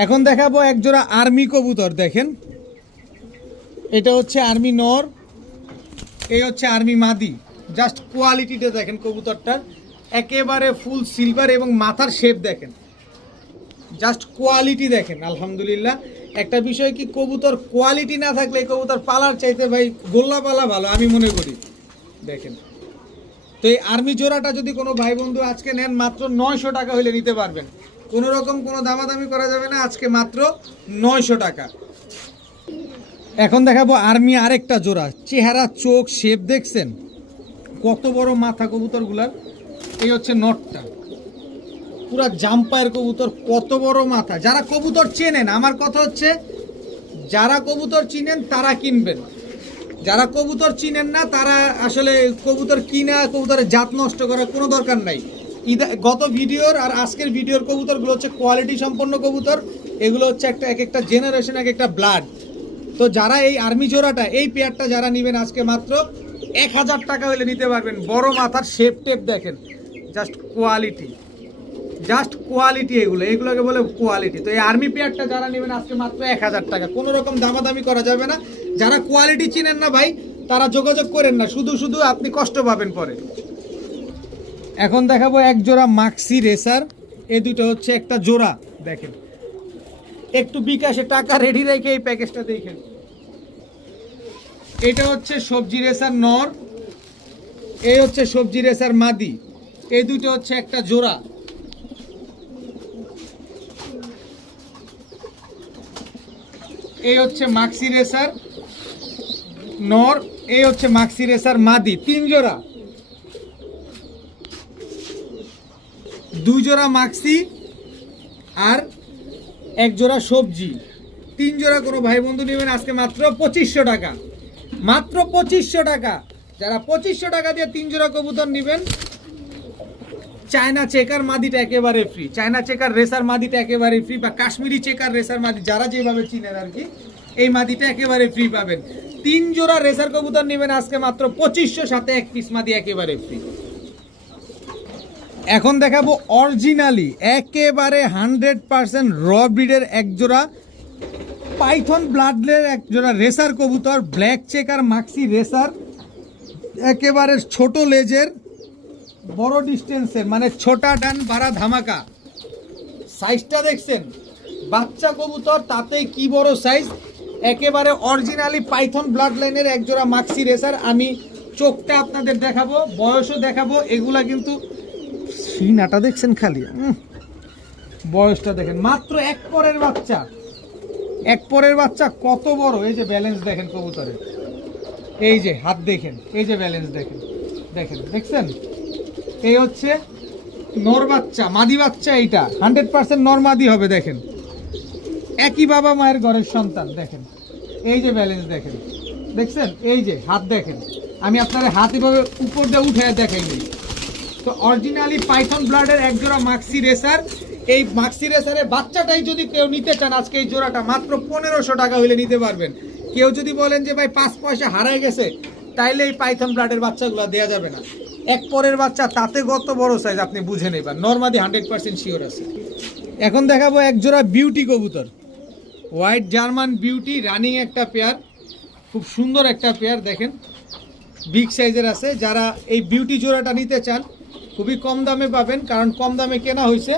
এখন দেখাবো এক জোড়া আর্মি কবুতর। দেখেন এটা হচ্ছে আর্মি নর, এই হচ্ছে আর্মি মাদি। জাস্ট কোয়ালিটিটা দেখেন কবুতরটার, একেবারে ফুল সিলভার এবং মাথার শেপ দেখেন, জাস্ট কোয়ালিটি দেখেন। আলহামদুলিল্লাহ, একটা বিষয় কি, কবুতর কোয়ালিটি না থাকলে এই কবুতর পালার চাইতে ভাই গোল্লা পালা ভালো আমি মনে করি। দেখেন তো এই আর্মি জোড়াটা যদি কোনো ভাই বন্ধু আজকে নেন মাত্র 900 টাকা হলে নিতে পারবেন, কোনো রকম কোনো দামাদামি করা যাবে না, আজকে মাত্র 900 টাকা। এখন দেখাবো আর্মি আরেকটা জোড়া, চেহারা চোখ শেপ দেখছেন কত বড় মাথা কবুতরগুলার। এই হচ্ছে নটটা, পুরা জাম্পায়ের কবুতর, কত বড় মাথা। যারা কবুতর চেনেন, আমার কথা হচ্ছে যারা কবুতর চিনেন তারা কিনবেন, যারা কবুতর চিনেন না তারা আসলে কবুতর কিনা কবুতরের জাত নষ্ট করার কোনো দরকার নাই। গত ভিডিওর আর আজকের ভিডিওর কবুতরগুলো হচ্ছে কোয়ালিটি সম্পন্ন কবুতর, এগুলো হচ্ছে একটা এক একটা জেনারেশন, এক একটা ব্লাড। তো যারা এই আর্মি জোড়াটা, এই পেয়ারটা যারা নেবেন আজকে মাত্র 1000 টাকা হলে নিতে পারবেন। বড় মাথার শেপ টেপ দেখেন, জাস্ট কোয়ালিটি, জাস্ট কোয়ালিটি, এগুলোকে বলে কোয়ালিটি। তো এই আর্মি পেয়ারটা যারা নেবেন আজকে মাত্র 1000 টাকা, কোনো রকম দামাদামি করা যাবে না। যারা কোয়ালিটি চিনেন না ভাই তারা যোগাযোগ করেন না, শুধু শুধু আপনি কষ্ট পাবেন পরে। এখন দেখাবো এক জোড়া মাক্সি রেসার, এই দুটো হচ্ছে একটা জোড়া। দেখেন একটু বিকাশে টাকা রেডি রেখে এই প্যাকেজটা দেখেন। এটা হচ্ছে সবজি রেসার নর, এই হচ্ছে সবজি রেসার মাদি, এই দুটো হচ্ছে একটা জোড়া। এই হচ্ছে মাক্সি রেসার নর, এই হচ্ছে মাক্সি রেসার মাদি, 3 জোড়া, 2 জোড়া মাক্সি আর 1 জোড়া সবজি, 3 জোড়া কোনো ভাই বন্ধু নেবেন আজকে মাত্র 2500 টাকা, মাত্র 2500 টাকা। যারা 2500 টাকা দিয়ে 3 জোড়া কবুতর নেবেন, চায়না চেকার মাদিটা একেবারে ফ্রি, চায়না চেকার রেসার মাদিটা একেবারে ফ্রি, বা কাশ্মীরি চেকার রেসার মাদি যারা যেভাবে চিনেন আর কি, এই মাদিটা একেবারে ফ্রি পাবেন। 3 জোড়া রেসার কবুতর নেবেন আজকে মাত্র 2500, সাথে 1 পিস মাদি একেবারে ফ্রি। এখন দেখাবো অরিজিনালি একেবারে 100% র ব্রিডের 1 জোড়া পাইথন ব্লাডের 1 জোড়া রেসার কবুতর, ব্ল্যাক চেকার মাক্সি রেসার, একেবারে ছোট লেজের, বড় ডিস্টেন্সের, মানে ছোটা ডান বাড়া ধামাকা। সাইজটা দেখছেন, বাচ্চা কবুতর তাতে কি বড় সাইজ, একেবারে অরিজিনালি পাইথন ব্লাড লাইনের 1 জোড়া মাক্সি রেসার। আমি চোখটা আপনাদের দেখাবো, বয়সও দেখাবো, এগুলা কিন্তু সিনাটা দেখছেন খালি, বয়সটা দেখেন, মাত্র 1 পরের বাচ্চা, 1 পরের বাচ্চা কত বড়। এই যে ব্যালেন্স দেখেন কবুতরের, এই যে হাত দেখেন, এই যে ব্যালেন্স দেখেন, দেখেন দেখছেন। এই হচ্ছে নর বাচ্চা, মাদি বাচ্চা, এইটা 100% নর মাদি হবে। দেখেন একই বাবা মায়ের ঘরের সন্তান, দেখেন এই যে ব্যালেন্স দেখেন, দেখছেন, এই যে হাত দেখেন, আমি আপনার হাত এভাবে উপর দিয়ে উঠে দেখাইনি। তো অরিজিনালি পাইথন ব্লাডের 1 জোড়া মাক্সি রেসার, এই মাক্সি রেসারের বাচ্চাটাই যদি কেউ নিতে চান আজকে এই জোড়াটা মাত্র 1500 টাকা হলে নিতে পারবেন। কেউ যদি বলেন যে ভাই 5 পয়সা হারাই গেছে, তাইলে এই পাইথন ব্লাডের বাচ্চাগুলো দেওয়া যাবে না। 1 পরের বাচ্চা, তাতে কত বড় সাইজ আপনি বুঝে নেবেন, নরমাদি 100% শিওর আছে। এখন দেখাবো 1 জোড়া বিউটি কবুতর, হোয়াইট জার্মান বিউটি, রানিং একটা পেয়ার, খুব সুন্দর একটা পেয়ার, দেখেন বিগ সাইজের আছে। যারা এই বিউটি জোড়াটা নিতে চান খুবই কম দামে পাবেন, কারণ কম দামে কেনা হয়েছে।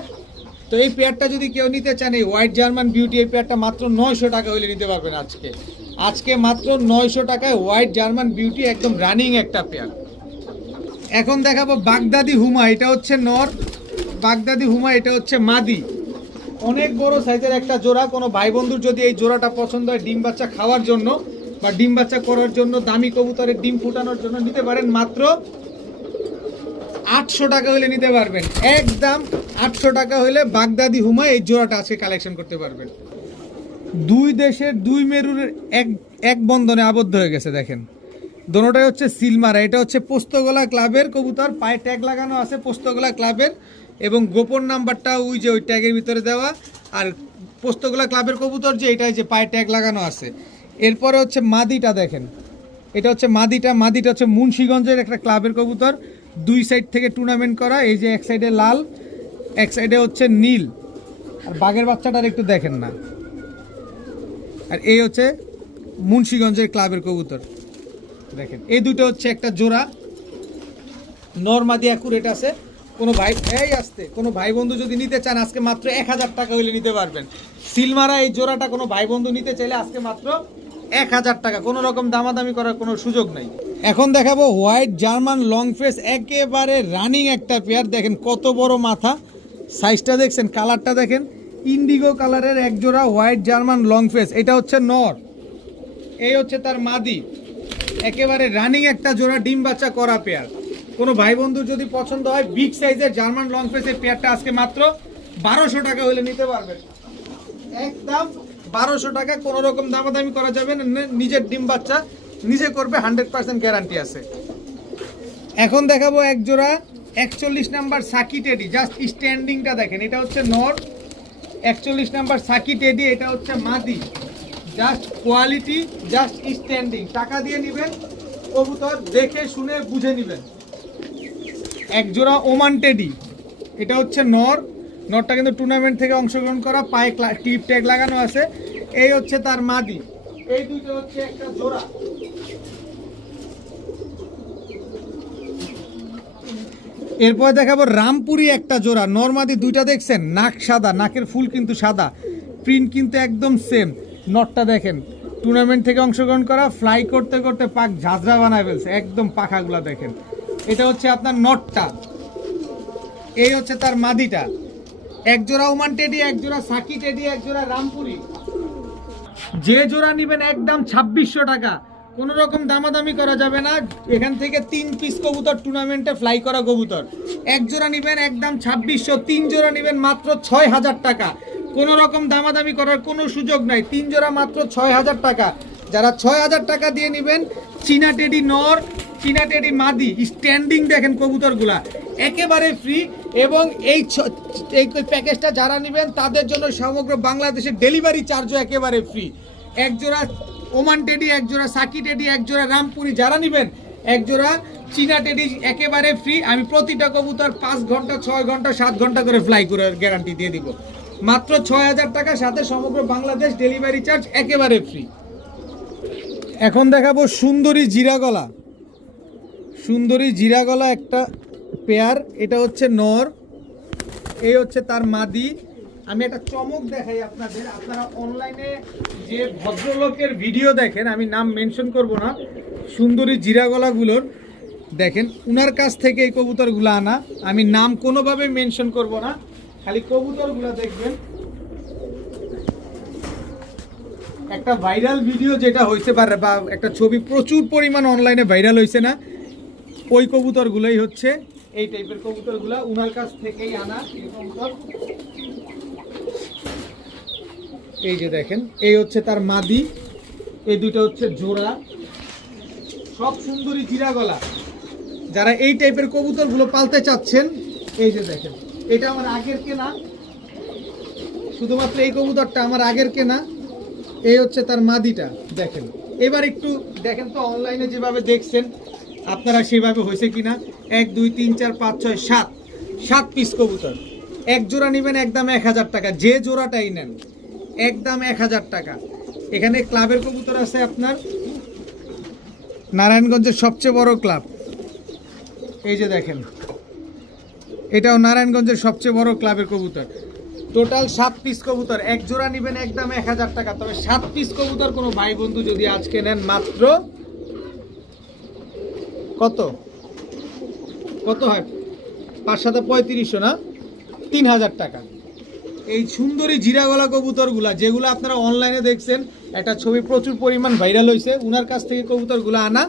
তো এই পেয়ারটা যদি কেউ নিতে চান, এই হোয়াইট জার্মান বিউটি, এই পেয়ারটা মাত্র 900 টাকা হলে নিতে পারবেন আজকে মাত্র 900 টাকায় হোয়াইট জার্মান বিউটি, একদম রানিং একটা পেয়ার। এখন দেখাবো বাগদাদি হুমা, এটা হচ্ছে নর, বাগদাদি হুমা এটা হচ্ছে মাদি, অনেক বড় সাইজের একটা জোড়া। কোনো ভাই বন্ধুর যদি এই জোড়াটা পছন্দ হয় ডিম বাচ্চা খাওয়ার জন্য বা ডিম বাচ্চা করার জন্য, দামি কবুতরের ডিম ফুটানোর জন্য নিতে পারেন, মাত্র 800 টাকা হলে নিতে পারবেন, একদম 800 টাকা হলে বাগদাদি হুমা এই জোড়াটা আজকে কালেকশন করতে পারবেন। 2 দেশের 2 মেরুর এক বন্ধনে আবদ্ধ হয়ে গেছে, দেখেন দোনোটাই হচ্ছে সিলমারা। এটা হচ্ছে পোস্তগোলা ক্লাবের কবুতর, পায়ে ট্যাগ লাগানো আছে পোস্তগোলা ক্লাবের, এবং গোপন নাম্বারটা ওই যে ওই ট্যাগের ভিতরে দেওয়া। আর পোস্তগোলা ক্লাবের কবুতর যে এটাই যে পায়ে ট্যাগ লাগানো আছে। এরপরে হচ্ছে মাদিটা দেখেন, এটা হচ্ছে মাদিটা হচ্ছে মুন্সিগঞ্জের একটা ক্লাবের কবুতর, 2 সাইড থেকে টুর্নামেন্ট করা। এই যে এক সাইডে লাল, এক সাইডে হচ্ছে নীল। আর বাঘের বাচ্চাটার একটু দেখেন না। আর এই হচ্ছে মুন্সিগঞ্জের ক্লাবের কবুতর, দেখেন এই দুটো হচ্ছে একটা জোড়া, নরমাদি অ্যাকুরেট আছে। কোনো ভাই বন্ধু যদি নিতে চান আজকে মাত্র 1000 টাকা হলে নিতে পারবেন। সিলমারা এই জোড়াটা কোনো ভাই বন্ধু নিতে চাইলে আজকে মাত্র 1000 টাকা, কোনো রকম দামাদামি করার কোনো সুযোগ নাই। এখন দেখাবো হোয়াইট জার্মান লং ফেস, একেবারে রানিং একটা পেয়ার, দেখেন কত বড় মাথা, সাইজটা দেখছেন, কালারটা দেখেন, ইন্ডিগো কালারের 1 জোড়া হোয়াইট জার্মান লং ফেস। এটা হচ্ছে নর, এই হচ্ছে তার মাদি, একেবারে রানিং একটা জোড়া ডিম বাচ্চা করা পেয়ার। কোনো ভাই বন্ধুর যদি পছন্দ হয় বিগ সাইজের জার্মান লং ফেসের পেয়ারটা আজকে মাত্র 1200 টাকা হলে নিতে পারবেন, একদম 1200 টাকা, কোনো রকম দামাদামি করা যাবে না, নিজের ডিম বাচ্চা নিজে করবে, 100% গ্যারান্টি আছে। এখন দেখাবো 1 জোড়া 41 নাম্বার সাকি টেডি, জাস্ট স্ট্যান্ডিংটা দেখেন, এটা হচ্ছে নর, 41 নাম্বার সাকি টেডি, এটা হচ্ছে মাদি, জাস্ট কোয়ালিটি, জাস্ট স্ট্যান্ডিং। টাকা দিয়ে নেবেন কবুতর, দেখে শুনে বুঝে নেবেন। 1 জোড়া ওমান টেডি, এটা হচ্ছে নরটা কিন্তু টুর্নামেন্ট থেকে অংশগ্রহণ করা, পায়ে ক্লিপ ট্যাগ লাগানো আছে। এই হচ্ছে তার মাদি, এই দুটো হচ্ছে একটা জোড়া। এরপর দেখাবো রামপুরি একটা জোড়া, নরমাদি দুইটা দেখছেন, নাক সাদা, নাকের ফুল কিন্তু সাদা, প্রিন্ট কিন্তু একদম সেম। নটটা দেখেন টুর্নামেন্ট থেকে অংশগ্রহণ করা, ফ্লাই করতে করতে পাক ঝাঁঝরা বানায় ফেলছে, একদম পাখাগুলা দেখেন। এটা হচ্ছে আপনার নটটা, এই হচ্ছে তার মাদিটা। 1 জোড়া ওমান টেডি, 1 জোড়া সাকি টেডি, 1 জোড়া রামপুরি। যে জোড়া নেবেন একদম 2600 টাকা, কোনো রকম দামাদামি করা যাবে না। এখান থেকে 3 পিস কবুতর টুর্নামেন্টে ফ্লাই করা কবুতর, এক জোড়া নেবেন একদম 2600, 3 জোড়া নেবেন মাত্র 6000 টাকা, কোনো রকম দামাদামি করার কোনো সুযোগ নাই। 3 জোড়া মাত্র 6000 টাকা। যারা 6000 টাকা দিয়ে নেবেন, চীনা টেডি নর, চীনা টেডি মাদি, স্ট্যান্ডিং দেখেন কবুতরগুলা একেবারে ফ্রি। এবং এই প্যাকেজটা যারা নেবেন তাদের জন্য সমগ্র বাংলাদেশের ডেলিভারি চার্জও একেবারে ফ্রি। এক জোড়া ওমান টেডি, এক জোড়া সাকি টেডি, এক জোড়া রামপুরি যারা নেবেন, এক জোড়া চীনা টেডি একেবারে ফ্রি। আমি প্রতিটা কবুতর 5 ঘন্টা, 6 ঘন্টা, 7 ঘন্টা করে ফ্লাই করে গ্যারান্টি দিয়ে দিব। মাত্র 6000 টাকা, সাথে সমগ্র বাংলাদেশ ডেলিভারি চার্জ একেবারে ফ্রি। এখন দেখাবো সুন্দরী জিরা গলা। সুন্দরী জিরা গলা একটা পেয়ার, এটা হচ্ছে নর, এই হচ্ছে তার মাদি। আমি একটা চমক দেখাই আপনাদের। আপনারা অনলাইনে যে ভদ্রলোকের ভিডিও দেখেন, আমি নাম মেনশন করব না, সুন্দরী জিরা গলাগুলোর দেখেন উনার কাছ থেকে এই কবুতরগুলো আনা। আমি নাম কোনোভাবে মেনশন করব না, খালি কবুতরগুলো দেখবেন। একটা ভাইরাল ভিডিও যেটা হইতে পারে বা একটা ছবি প্রচুর পরিমাণ অনলাইনে ভাইরাল হয়েছে না, ওই কবুতরগুলোই হচ্ছে এই টাইপের কবুতরগুলা উনার কাছ থেকেই আনা এই কবুতর। এই যে দেখেন, এই হচ্ছে তার মাদি, এই দুটো হচ্ছে জোড়া, সব সুন্দরী জিরা গলা। যারা এই টাইপের কবুতরগুলো পালতে চাচ্ছেন, এই যে দেখেন, এটা আমার আগের কেনা, শুধুমাত্র এই কবুতরটা আমার আগের কেনা। এই হচ্ছে তার মাদিটা দেখেন। এবার একটু দেখেন তো অনলাইনে যেভাবে দেখছেন আপনারা সেভাবে হয়েছে কিনা। 1 2 3 4 5 6 7 7 পিস কবুতর, এক জোড়া নেবেন একদম 1000 টাকা, যে জোড়াটাই নেন একদম 1000 টাকা। এখানে ক্লাবের কবুতর আছে আপনার, নারায়ণগঞ্জের সবচেয়ে বড় ক্লাব, এই যে দেখেন, এটাও নারায়ণগঞ্জের সবচেয়ে বড় ক্লাবের কবুতর। টোটাল 7 পিস কবুতর, এক জোড়া নেবেন একদম 1000 টাকা। তবে 7 পিস কবুতর কোনো ভাই বন্ধু যদি আজকে নেন, মাত্র কত কত হয়, 5 7 3500 না, 3000 টাকা। এই সুন্দরী জিরাগলা কবুতরগুলা যেগুলো আপনারা অনলাইনে দেখছেন, একটা ছবি প্রচুর পরিমাণ ভাইরাল হয়েছে, উনার কাছ থেকে কবুতরগুলো আনা।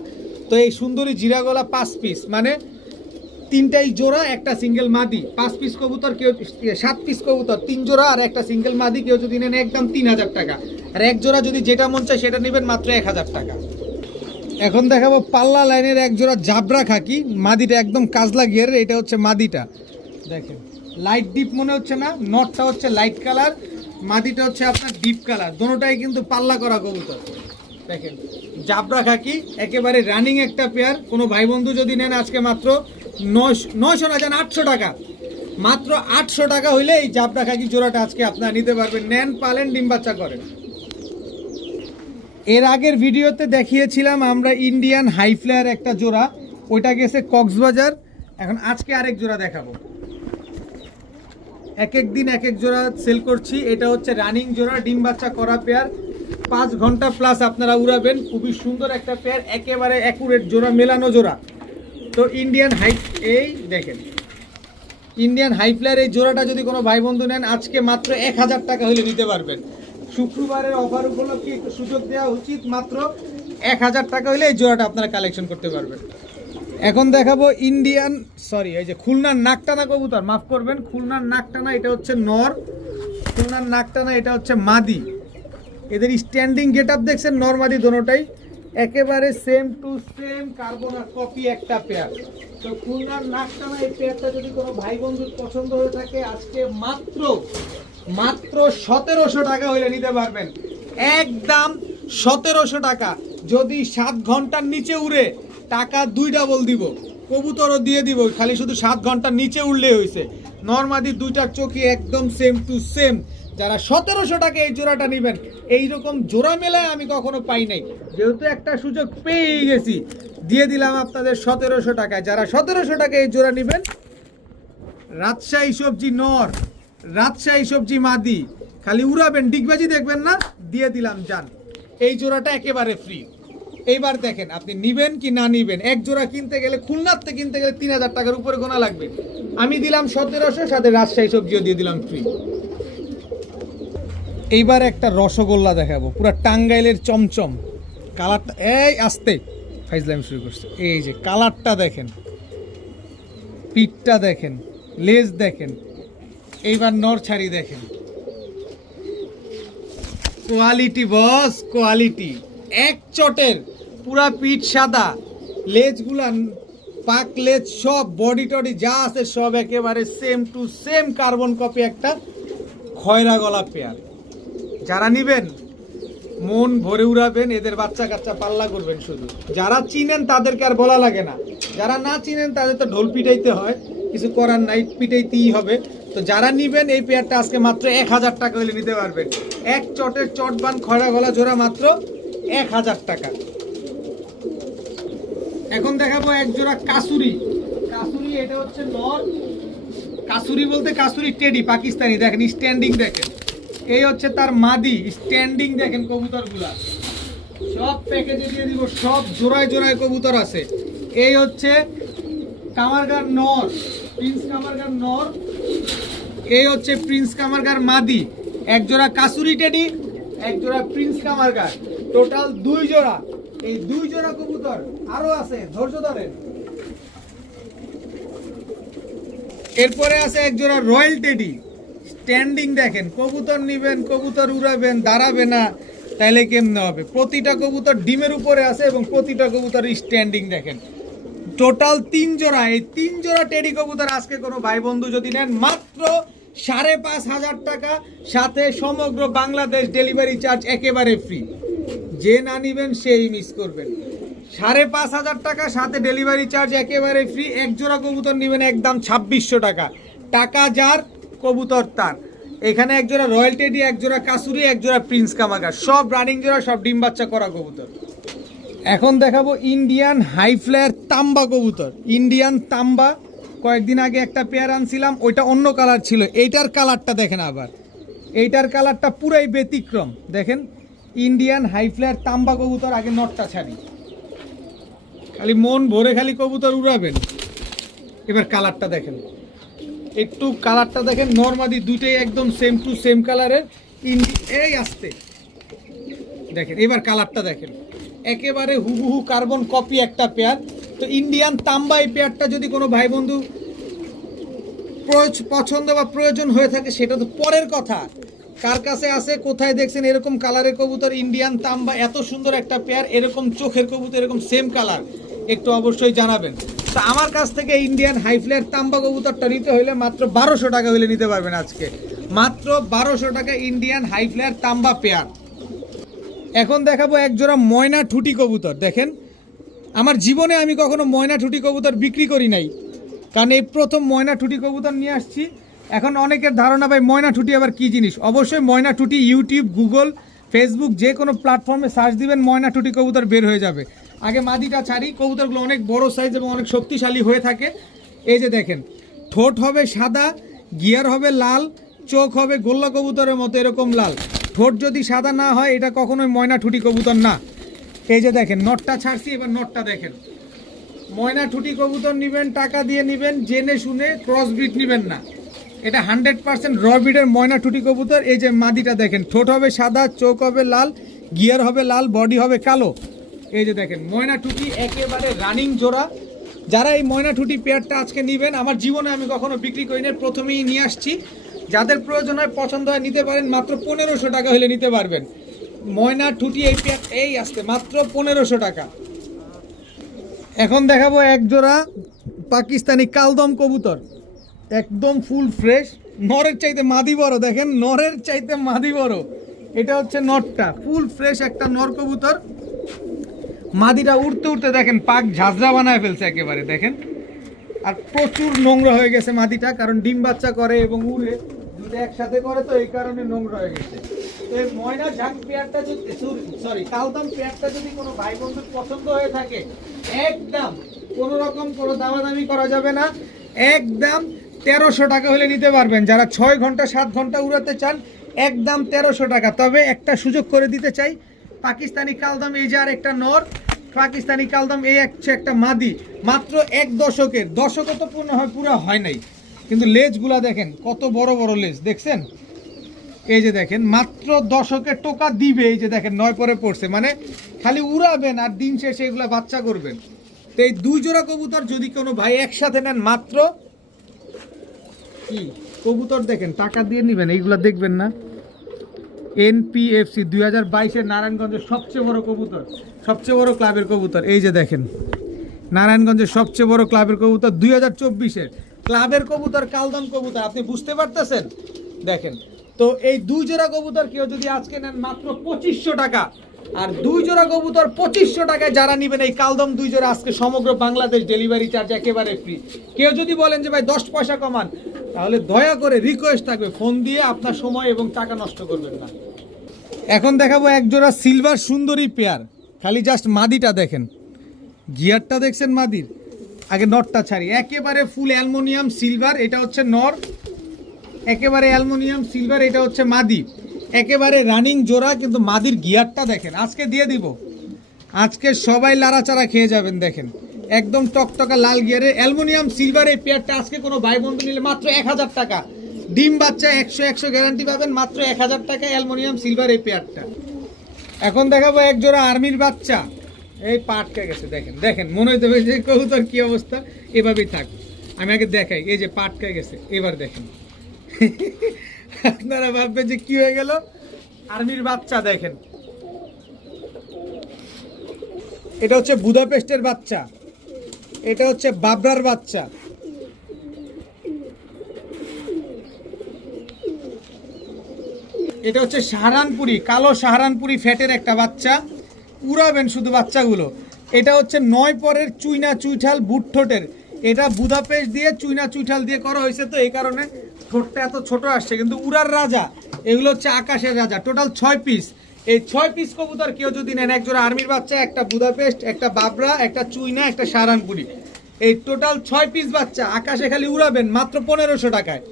তো এই সুন্দরী জিরাগলা 5 পিস, মানে 3টাই জোড়া, একটা সিঙ্গেল মাদি। 5 পিস কবুতর কেউ, 7 পিস কবুতর 3 জোড়া আর একটা সিঙ্গেল মাদি কেউ যদি নেন একদম 3000 টাকা। আর এক জোড়া যদি যেটা মন চায় সেটা নেবেন মাত্র 1000 টাকা। এখন দেখাবো পাল্লা লাইনের এক জোড়া জাবরা খাকি, মাদিটা একদম কাজলা গিয়ারের, এটা হচ্ছে মাদিটা দেখেন, লাইট ডিপ মনে হচ্ছে না, নটটা হচ্ছে লাইট কালার, মাদিটা হচ্ছে আপনার ডিপ কালার, দোনোটাই কিন্তু পাল্লা করা কবুতর। দেখেন জাবরা খাকি একেবারে রানিং একটা পেয়ার। কোনো ভাই বন্ধু যদি নেন আজকে মাত্র 900 না যান 800 টাকা, মাত্র 800 টাকা হইলে এই জাবরা খাকি জোড়াটা আজকে আপনারা নিতে পারবেন। নেন, পালেন, ডিম বাচ্চা করেন। এর আগের ভিডিওতে দেখিয়েছিলাম আমরা ইন্ডিয়ান হাই ফ্লায়ার একটা জোড়া, ওইটা গেছে কক্সবাজার। এখন আজকে আরেক জোড়া দেখাবো, এক এক দিন এক এক জোড়া সেল করছি। এটা হচ্ছে রানিং জোড়া, ডিম বাচ্চা করা পেয়ার, 5 ঘন্টা প্লাস আপনারা উড়াবেন। খুবই সুন্দর একটা পেয়ার, একেবারে অ্যাকুরেট জোড়া, মেলানো জোড়া। তো ইন্ডিয়ান হাই, এই দেখেন ইন্ডিয়ান হাই ফ্লায়ার এই জোড়াটা যদি কোনো ভাই বন্ধু নেন আজকে মাত্র 1000 টাকা হলে নিতে পারবেন। শুক্রবারের অফার উপলক্ষে একটু সুযোগ দেওয়া উচিত, মাত্র 1000 টাকা হলে এই জোড়াটা আপনারা কালেকশন করতে পারবেন। এখন দেখাবো ইন্ডিয়ান, সরি এই যে খুলনার নাকটানা কবুতর, মাফ করবেন, খুলনার নাকটানা, এটা হচ্ছে নর, খুলনার নাকটানা এটা হচ্ছে মাদি। এদের স্ট্যান্ডিং গেট আপ দেখছেন, নর মাদি দোনোটাই একেবারে same to same carbon copy একটা পেয়ার। তো খুলনার নাকটানা এই পেয়ারটা যদি কোনো ভাই বন্ধুর পছন্দ হয়ে থাকে আজকে মাত্র 1700 টাকা হইলে নিতে পারবেন, একদম 1700 টাকা। যদি 7 ঘন্টার নিচে উড়ে টাকা 2 ডাবল দিব, কবুতরও দিয়ে দিব, খালি শুধু 7 ঘন্টার নিচে উড়লে হয়েছে। নরমাদি দুইটার চোখই একদম সেম টু সেম। যারা 1700 টাকা এই জোড়াটা নেবেন, এইরকম জোড়া মেলায় আমি কখনো পাই নাই, যেহেতু একটা সুযোগ পেয়ে গেছি দিয়ে দিলাম আপনাদের 1700 টাকায়। যারা 1700 টাকা এই জোড়া নেবেন, রাজশাহী সবজি নর, রাজশাহী সবজি মাদি, খালি উড়াবেন, ডিগবাজি দেখবেন না, দিয়ে দিলাম যান। এই জোড়াটা একেবারে ফ্রি। এইবার দেখেন আপনি নিবেন কি না নিবেন। এক জোড়া কিনতে গেলে, খুলনাতে কিনতে গেলে 3000 টাকার উপরে গোনা লাগবে, আমি দিলাম 1700, সাথে রাজশাহী সবজিও দিয়ে দিলাম ফ্রি। এইবার একটা রসগোল্লা দেখাবো, পুরো টাঙ্গাইলের চমচম কালারটা। এই আস্তে ফাইজলাম শুরু করছে। এই যে কালারটা দেখেন, পিঠটা দেখেন, লেজ দেখেন, এইবার নরছাড়ি দেখেন। কোয়ালিটি বস, কোয়ালিটি। এক চটের পুরা পিঠ সাদা, লেজগুলা পাক লেজ, সব বডি টডি যা আছে সব একেবারে same to same carbon copy একটা খয়রা গলা পেয়ার। যারা নিবেন মন ভরে উড়াবেন, এদের বাচ্চা কাচ্চা পাল্লা করবেন শুধু। যারা চিনেন তাদেরকে আর বলা লাগে না, যারা না চিনেন তাদের তো ঢোল পিটাইতে হয়, কিছু করার নাই, পিটাইতেই হবে। তো যারা নিবেন এই পেয়ারটা আজকে মাত্র 1000 টাকা হলে নিতে পারবেন। এক চটের চটবান খয়রা গলা জোড়া মাত্র 1000 টাকা। এখন দেখাবো এক জোড়া কাসুরি। কাসুরি এটা হচ্ছে নর। কাসুরি বলতে কাসুরি টেডি পাকিস্তানি, দেখেন স্ট্যান্ডিং দেখেন। এই হচ্ছে তার মাদি, স্ট্যান্ডিং দেখেন কবুতরগুলা, সব প্যাকেজে দিয়ে দিব, সব জোড়ায় জোড়ায় কবুতর আছে। এই হচ্ছে কামারগার নর, প্রিন্স কামারগার নর। এই হচ্ছে প্রিন্স কামারগার মাদি। এক জোড়া কাসুরি টেডি, এক জোড়া প্রিন্স কামারগার, টোটাল 2 জোড়া। এই 2 জোড়া কবুতর আরো আছে, ধৈর্য ধরেন। এরপরে আছে এক জোড়া রয়্যাল টেডি, স্ট্যান্ডিং দেখেন। কবুতর নিবেন, কবুতর উড়াবেন, দাঁড়াবে না, তাইলে কেমনে হবে? প্রতিটা কবুতর ডিমের উপরে আছে এবং প্রতিটা কবুতর স্ট্যান্ডিং দেখেন। টোটাল 3 জোড়া। এই 3 জোড়া টেডি কবুতর আজকে কোনো ভাই বন্ধু যদি নেন মাত্র 5,500 টাকা, সাথে সমগ্র বাংলাদেশ ডেলিভারি চার্জ একেবারে ফ্রি। যে না নিবেন সেই মিস করবেন। 5,500 টাকা, সাথে ডেলিভারি চার্জ একেবারে ফ্রি। এক জোড়া কবুতর নিবেন একদম 2600 টাকা। টাকা যার, কবুতর তার। এখানে এক জোড়া রয়্যাল টেডি, এক জোড়া কাসুরি, এক জোড়া প্রিন্স কামারগার, সব রানিং জোড়া, সব ডিম বাচ্চা করা কবুতর। এখন দেখাবো ইন্ডিয়ান হাই ফ্লায়ার তাম্বা কবুতর। ইন্ডিয়ান তাম্বা কয়েকদিন আগে একটা পেয়ার আনছিলাম, ওইটা অন্য কালার ছিল। এইটার কালারটা দেখেন, আবার এইটার কালারটা পুরাই ব্যতিক্রম দেখেন। ইন্ডিয়ান হাই ফ্লায়ার তাম্বা কবুতর। আগে নটটা ছাড়ি, খালি মন ভরে খালি কবুতর উড়াবেন। এবার কালারটা দেখেন, একটু কালারটা দেখেন। নরমাদি দুটোই একদম সেম টু সেম কালারের। এই আসতে দেখেন, এবার কালারটা দেখেন, একেবারে হুবহু কার্বন কপি একটা পেয়ার। তো ইন্ডিয়ান তাম্বা এই পেয়ারটা যদি কোনো ভাই বন্ধু পছন্দ বা প্রয়োজন হয়ে থাকে সেটা তো পরের কথা। কার কাছে আছে, কোথায় দেখছেন এরকম কালারের কবুতর ইন্ডিয়ান তাম্বা, এত সুন্দর একটা পেয়ার, এরকম চোখের কবুতর, এরকম সেম কালার, একটু অবশ্যই জানাবেন। তো আমার কাছ থেকে ইন্ডিয়ান হাই ফ্লায়ার তাম্বা কবুতরটা নিতে হলে মাত্র 1200 টাকা হলে নিতে পারবেন আজকে। মাত্র 1200 টাকা ইন্ডিয়ান হাই ফ্লায়ার তাম্বা পেয়ার। এখন দেখাবো এক জোড়া ময়না ঠুটি কবুতর। দেখেন, আমার জীবনে আমি কখনো ময়না ঠুটি কবুতর বিক্রি করি নাই, কারণ এই প্রথম ময়না ঠুটি কবুতর নিয়ে আসছি। এখন অনেকের ধারণা ভাই ময়না ঠুটি আবার কি জিনিস। অবশ্যই ময়না ঠুটি ইউটিউব, গুগল, ফেসবুক যে কোনো প্ল্যাটফর্মে সার্চ দিবেন, ময়না ঠুটি কবুতর বের হয়ে যাবে। আগে মাদিটা ছাড়ি। কবুতরগুলো অনেক বড় সাইজ এবং অনেক শক্তিশালী হয়ে থাকে। এই যে দেখেন, ঠোঁট হবে সাদা, গিয়ার হবে লাল, চোখ হবে গোল্লা কবুতরের মতো এরকম লাল। ঠোঁট যদি সাদা না হয় এটা কখনোই ময়না ঠুটি কবুতর না। এই যে দেখেন, নটটা ছাড়ছি, এবার নটটা দেখেন। ময়না ঠুটি কবুতর নিবেন, টাকা দিয়ে নিবেন, জেনে শুনে, ক্রস ব্রিড নিবেন না। এটা 100% র ব্রিডের ময়না ঠুটি কবুতর। এই যে মাদিটা দেখেন, ঠোঁট হবে সাদা, চোখ হবে লাল, গিয়ার হবে লাল, বডি হবে কালো। এই যে দেখেন ময়না ঠুটি একেবারে রানিং জোড়া। যারা এই ময়না ঠুটি পেয়ারটা আজকে নেবেন, আমার জীবনে আমি কখনো বিক্রি করি না, প্রথমেই নিয়ে আসছি। যাদের প্রয়োজন হয়, পছন্দ হয়, নিতে পারেন। মাত্র 1500 টাকা হলে নিতে পারবেন ময়না ঠুটি এই পেয়ার। এই আসতে মাত্র 1500 টাকা। এখন দেখাবো এক জোড়া পাকিস্তানি কালদম কবুতর, একদম ফুল ফ্রেশ। নরের চাইতে মাদি বড়, দেখেন নরের চাইতে মাদি বড়। এটা হচ্ছে নরটা, ফুল ফ্রেশ একটা নর কবুতর। মাদিটা উড়তে উড়তে দেখেন পাক ঝাঁঝরা বানায় ফেলছে একেবারে, দেখেন। আর প্রচুর নোংরা হয়ে গেছে মাদিটা, কারণ ডিম বাচ্চা করে এবং উড়ে, দুটো একসাথে করে, তো এই কারণে নোংরা হয়ে গেছে। তো এই ময়না ঝাঁক পেয়ারটা যদি, সরি কালদম পেয়ারটা যদি কোনো ভাই বন্ধুর পছন্দ হয়ে থাকে, একদম কোনো রকম কোনো দামাদামি করা যাবে না, একদম 1300 টাকা হলে নিতে পারবেন। যারা 6 ঘন্টা 7 ঘন্টা উড়াতে চান, একদম 1300 টাকা। তবে একটা সুযোগ করে দিতে চাই, পাকিস্তানি কালদম এই যে আর একটা নর, পাকিস্তানি কালদম এই একটা মাদি, মাত্র 1 দশকের। দশকও তো পুরো হয় নাই, কিন্তু লেজগুলা দেখেন কত বড় বড় লেজ, দেখছেন? এই যে দেখেন মাত্র দশকের টোকা দিবে, এই যে দেখেন 9 পরে পড়ছে, মানে খালি উড়াবেন আর দিন শেষে এগুলা বাচ্চা করবেন। তো এই 2 জোড়া কবুতর যদি কোনো ভাই একসাথে নেন, মাত্র কি কবুতর দেখেন টাকা দিয়ে নেবেন, এইগুলা দেখবেন না। এনপিএফসি 2022-এর নারায়ণগঞ্জের সবচেয়ে বড় কবুতর, সবচেয়ে বড় ক্লাবের কবুতর। এই যে দেখেন নারায়ণগঞ্জের সবচেয়ে বড় ক্লাবের কবুতর, 2024-এর ক্লাবের কবুতর, কালদম কবুতর। আপনি বুঝতে পারতেছেন? দেখেন তো এই 2 জোড়া কবুতর কেউ যদি আজকে নেন মাত্র 2500 টাকা, আর 2 জোড়া কবুতর 2500 টাকায় যারা নেবেন এই কালদম 2 জোড়া, আজকে সমগ্র বাংলাদেশ ডেলিভারি চার্জ একেবারে ফ্রি। কেউ যদি বলেন যে ভাই 10 পয়সা কমান, তাহলে দয়া করে রিকোয়েস্ট থাকবে ফোন দিয়ে আপনার সময় এবং টাকা নষ্ট করবেন না। এখন দেখাবো এক জোড়া সিলভার সুন্দরী পেয়ার, খালি জাস্ট মাদিটা দেখেন, গিয়ারটা দেখছেন মাদির, আগে নটটা ছাড়ি, একেবারে ফুল অ্যালুমিনিয়াম সিলভার, এটা হচ্ছে নর, একেবারে অ্যালুমিনিয়াম সিলভার, এটা হচ্ছে মাদি, একেবারে রানিং জোড়া। কিন্তু মাদির গিয়ারটা দেখেন, আজকে দিয়ে দিব, আজকে সবাই লাড়াচাড়া খেয়ে যাবেন। দেখেন একদম টকটকা লাল গিয়ারের অ্যালুমিনিয়াম সিলভার এই পেয়ারটা আজকে কোনো ভাই বন্ধু নিলে মাত্র 1000 টাকা, ডিম বাচ্চা 100 গ্যারান্টি পাবেন, মাত্র 1000 টাকা অ্যালুমিনিয়াম সিলভার এই পেয়ারটা। এখন দেখাবো এক জোড়া আর্মির বাচ্চা, এই পাটকে গেছে, দেখেন দেখেন মনে হইতে হবে যে কবুতর কি অবস্থা, এভাবেই থাক। আমি আগে দেখাই, এই যে পাটকে গেছে, এবার দেখেন আপনারা ভাববেন যে কি হয়ে গেল, আর্মির বাচ্চা দেখেন। এটা হচ্ছে বুদাপেস্টের বাচ্চা, এটা হচ্ছে বাবরার বাচ্চা, এটা হচ্ছে সাহারানপুরি, কালো সাহারানপুরি ফ্যাটের একটা বাচ্চা, উড়াবেন শুধু বাচ্চাগুলো। এটা হচ্ছে 9 পরের চুইনা চুইঠাল বুট ঠোঁটের, এটা বুদাপেস্ট দিয়ে চুইনা চুইঠাল দিয়ে করা হয়েছে, তো এই কারণে ঠোঁটটা এত ছোট আসছে, কিন্তু উড়ার রাজা, এগুলো হচ্ছে আকাশের রাজা। টোটাল 6 পিস, এই 6 পিস কবুতর কেউ যদি নেন, এক জোড়া আর্মির বাচ্চা, একটা বুদাপেস্ট, একটা বাবরা, একটা চুইনা, একটা সাহারানপুরি, এই টোটাল 6 পিস বাচ্চা আকাশে খালি উড়াবেন মাত্র 1500 টাকায়।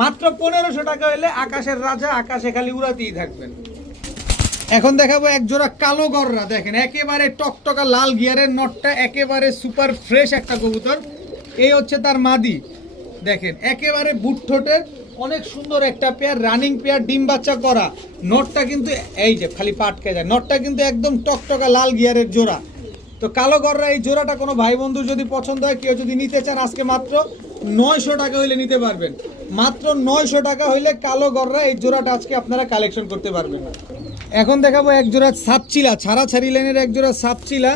মাত্র 1500 টাকা হলে আকাশের রাজা, আকাশে খালি উড়াতেই থাকবেন। এখন দেখাবো এক জোড়া কালো গররা, দেখেন একেবারে টকটকা লাল গিয়ারের, নটটা একেবারে সুপার ফ্রেশ একটা কবুতর, এই হচ্ছে তার মাদি, দেখেন একেবারে বুট ঠোঁটের, অনেক সুন্দর একটা পেয়ার, রানিং পেয়ার, ডিম বাচ্চা করা। নটটা কিন্তু এই যে খালি পাটকে যায়, নটটা কিন্তু একদম টকটকা লাল গিয়ারের জোড়া। তো কালো গররা এই জোড়াটা কোনো ভাই বন্ধুর যদি পছন্দ হয়, কেউ যদি নিতে চান, আজকে মাত্র 900 টাকা হইলে নিতে পারবেন, মাত্র 900 টাকা হইলে কালো গররা এই জোড়াটা আজকে আপনারা কালেকশন করতে পারবেন। এখন দেখাবো এক জোড়া সাপচিলা, ছাড়া ছাড়ি লাইনের এক জোড়া সাপচিলা।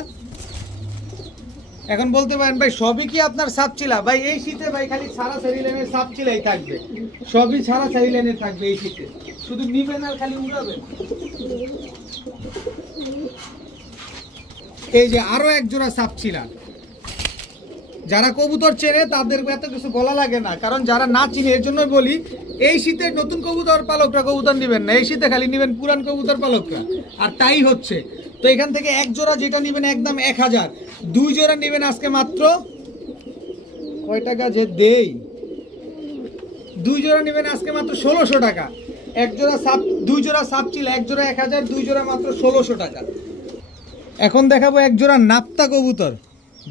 এখন বলতে পারেন ভাই সবই কি আপনার সাপচিলা? ভাই এই শীতে ভাই খালি ছাড়া ছাড়ি লাইনের সাপচিলাই থাকবে, সবই ছাড়া ছাড়ি লাইনের থাকবে এই শীতে, শুধু নিবেন আর খালি উড়াবেন। এই যে আরো এক জোড়া সাপচিলা, যারা কবুতর চেনে তাদের এত কিছু বলা লাগে না, কারণ যারা না চিনে এর জন্য বলি, এই শীতে নতুন কবুতর পালকরা কবুতর নেবেন না, এই শীতে খালি নেবেন পুরান কবুতর পালকরা, আর তাই হচ্ছে। তো এখান থেকে এক জোড়া যেটা নেবেন একদম 1000, 2 জোড়া নেবেন আজকে মাত্র কয় টাকা যে দেই, 2 জোড়া নেবেন আজকে মাত্র 1600 টাকা। এক জোড়া সাপ, 2 জোড়া সাপ ছিল, এক জোড়া 1000, 2 জোড়া মাত্র 1600 টাকা। এখন দেখাবো এক জোড়া নাপ্তা কবুতর,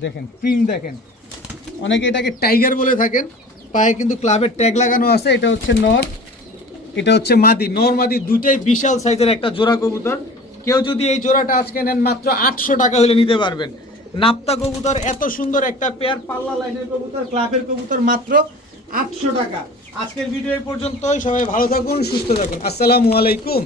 দেখেন প্রিন্ট দেখেন, অনেকে এটাকে টাইগার বলে থাকেন, পায়ে কিন্তু ক্লাবের ট্যাগ লাগানো আছে। এটা হচ্ছে নর, এটা হচ্ছে মাদি, নর মাদি দুইটাই বিশাল সাইজের একটা জোড়া কবুতর। কেউ যদি এই জোড়াটা আজকে নেন মাত্র 800 টাকা হলে নিতে পারবেন। নাপ্তা কবুতর এত সুন্দর একটা পেয়ার, পাল্লা লাইনের কবুতর, ক্লাবের কবুতর, মাত্র 800 টাকা। আজকের ভিডিও এই পর্যন্তই, সবাই ভালো থাকুন, সুস্থ থাকুন, আসসালামু আলাইকুম।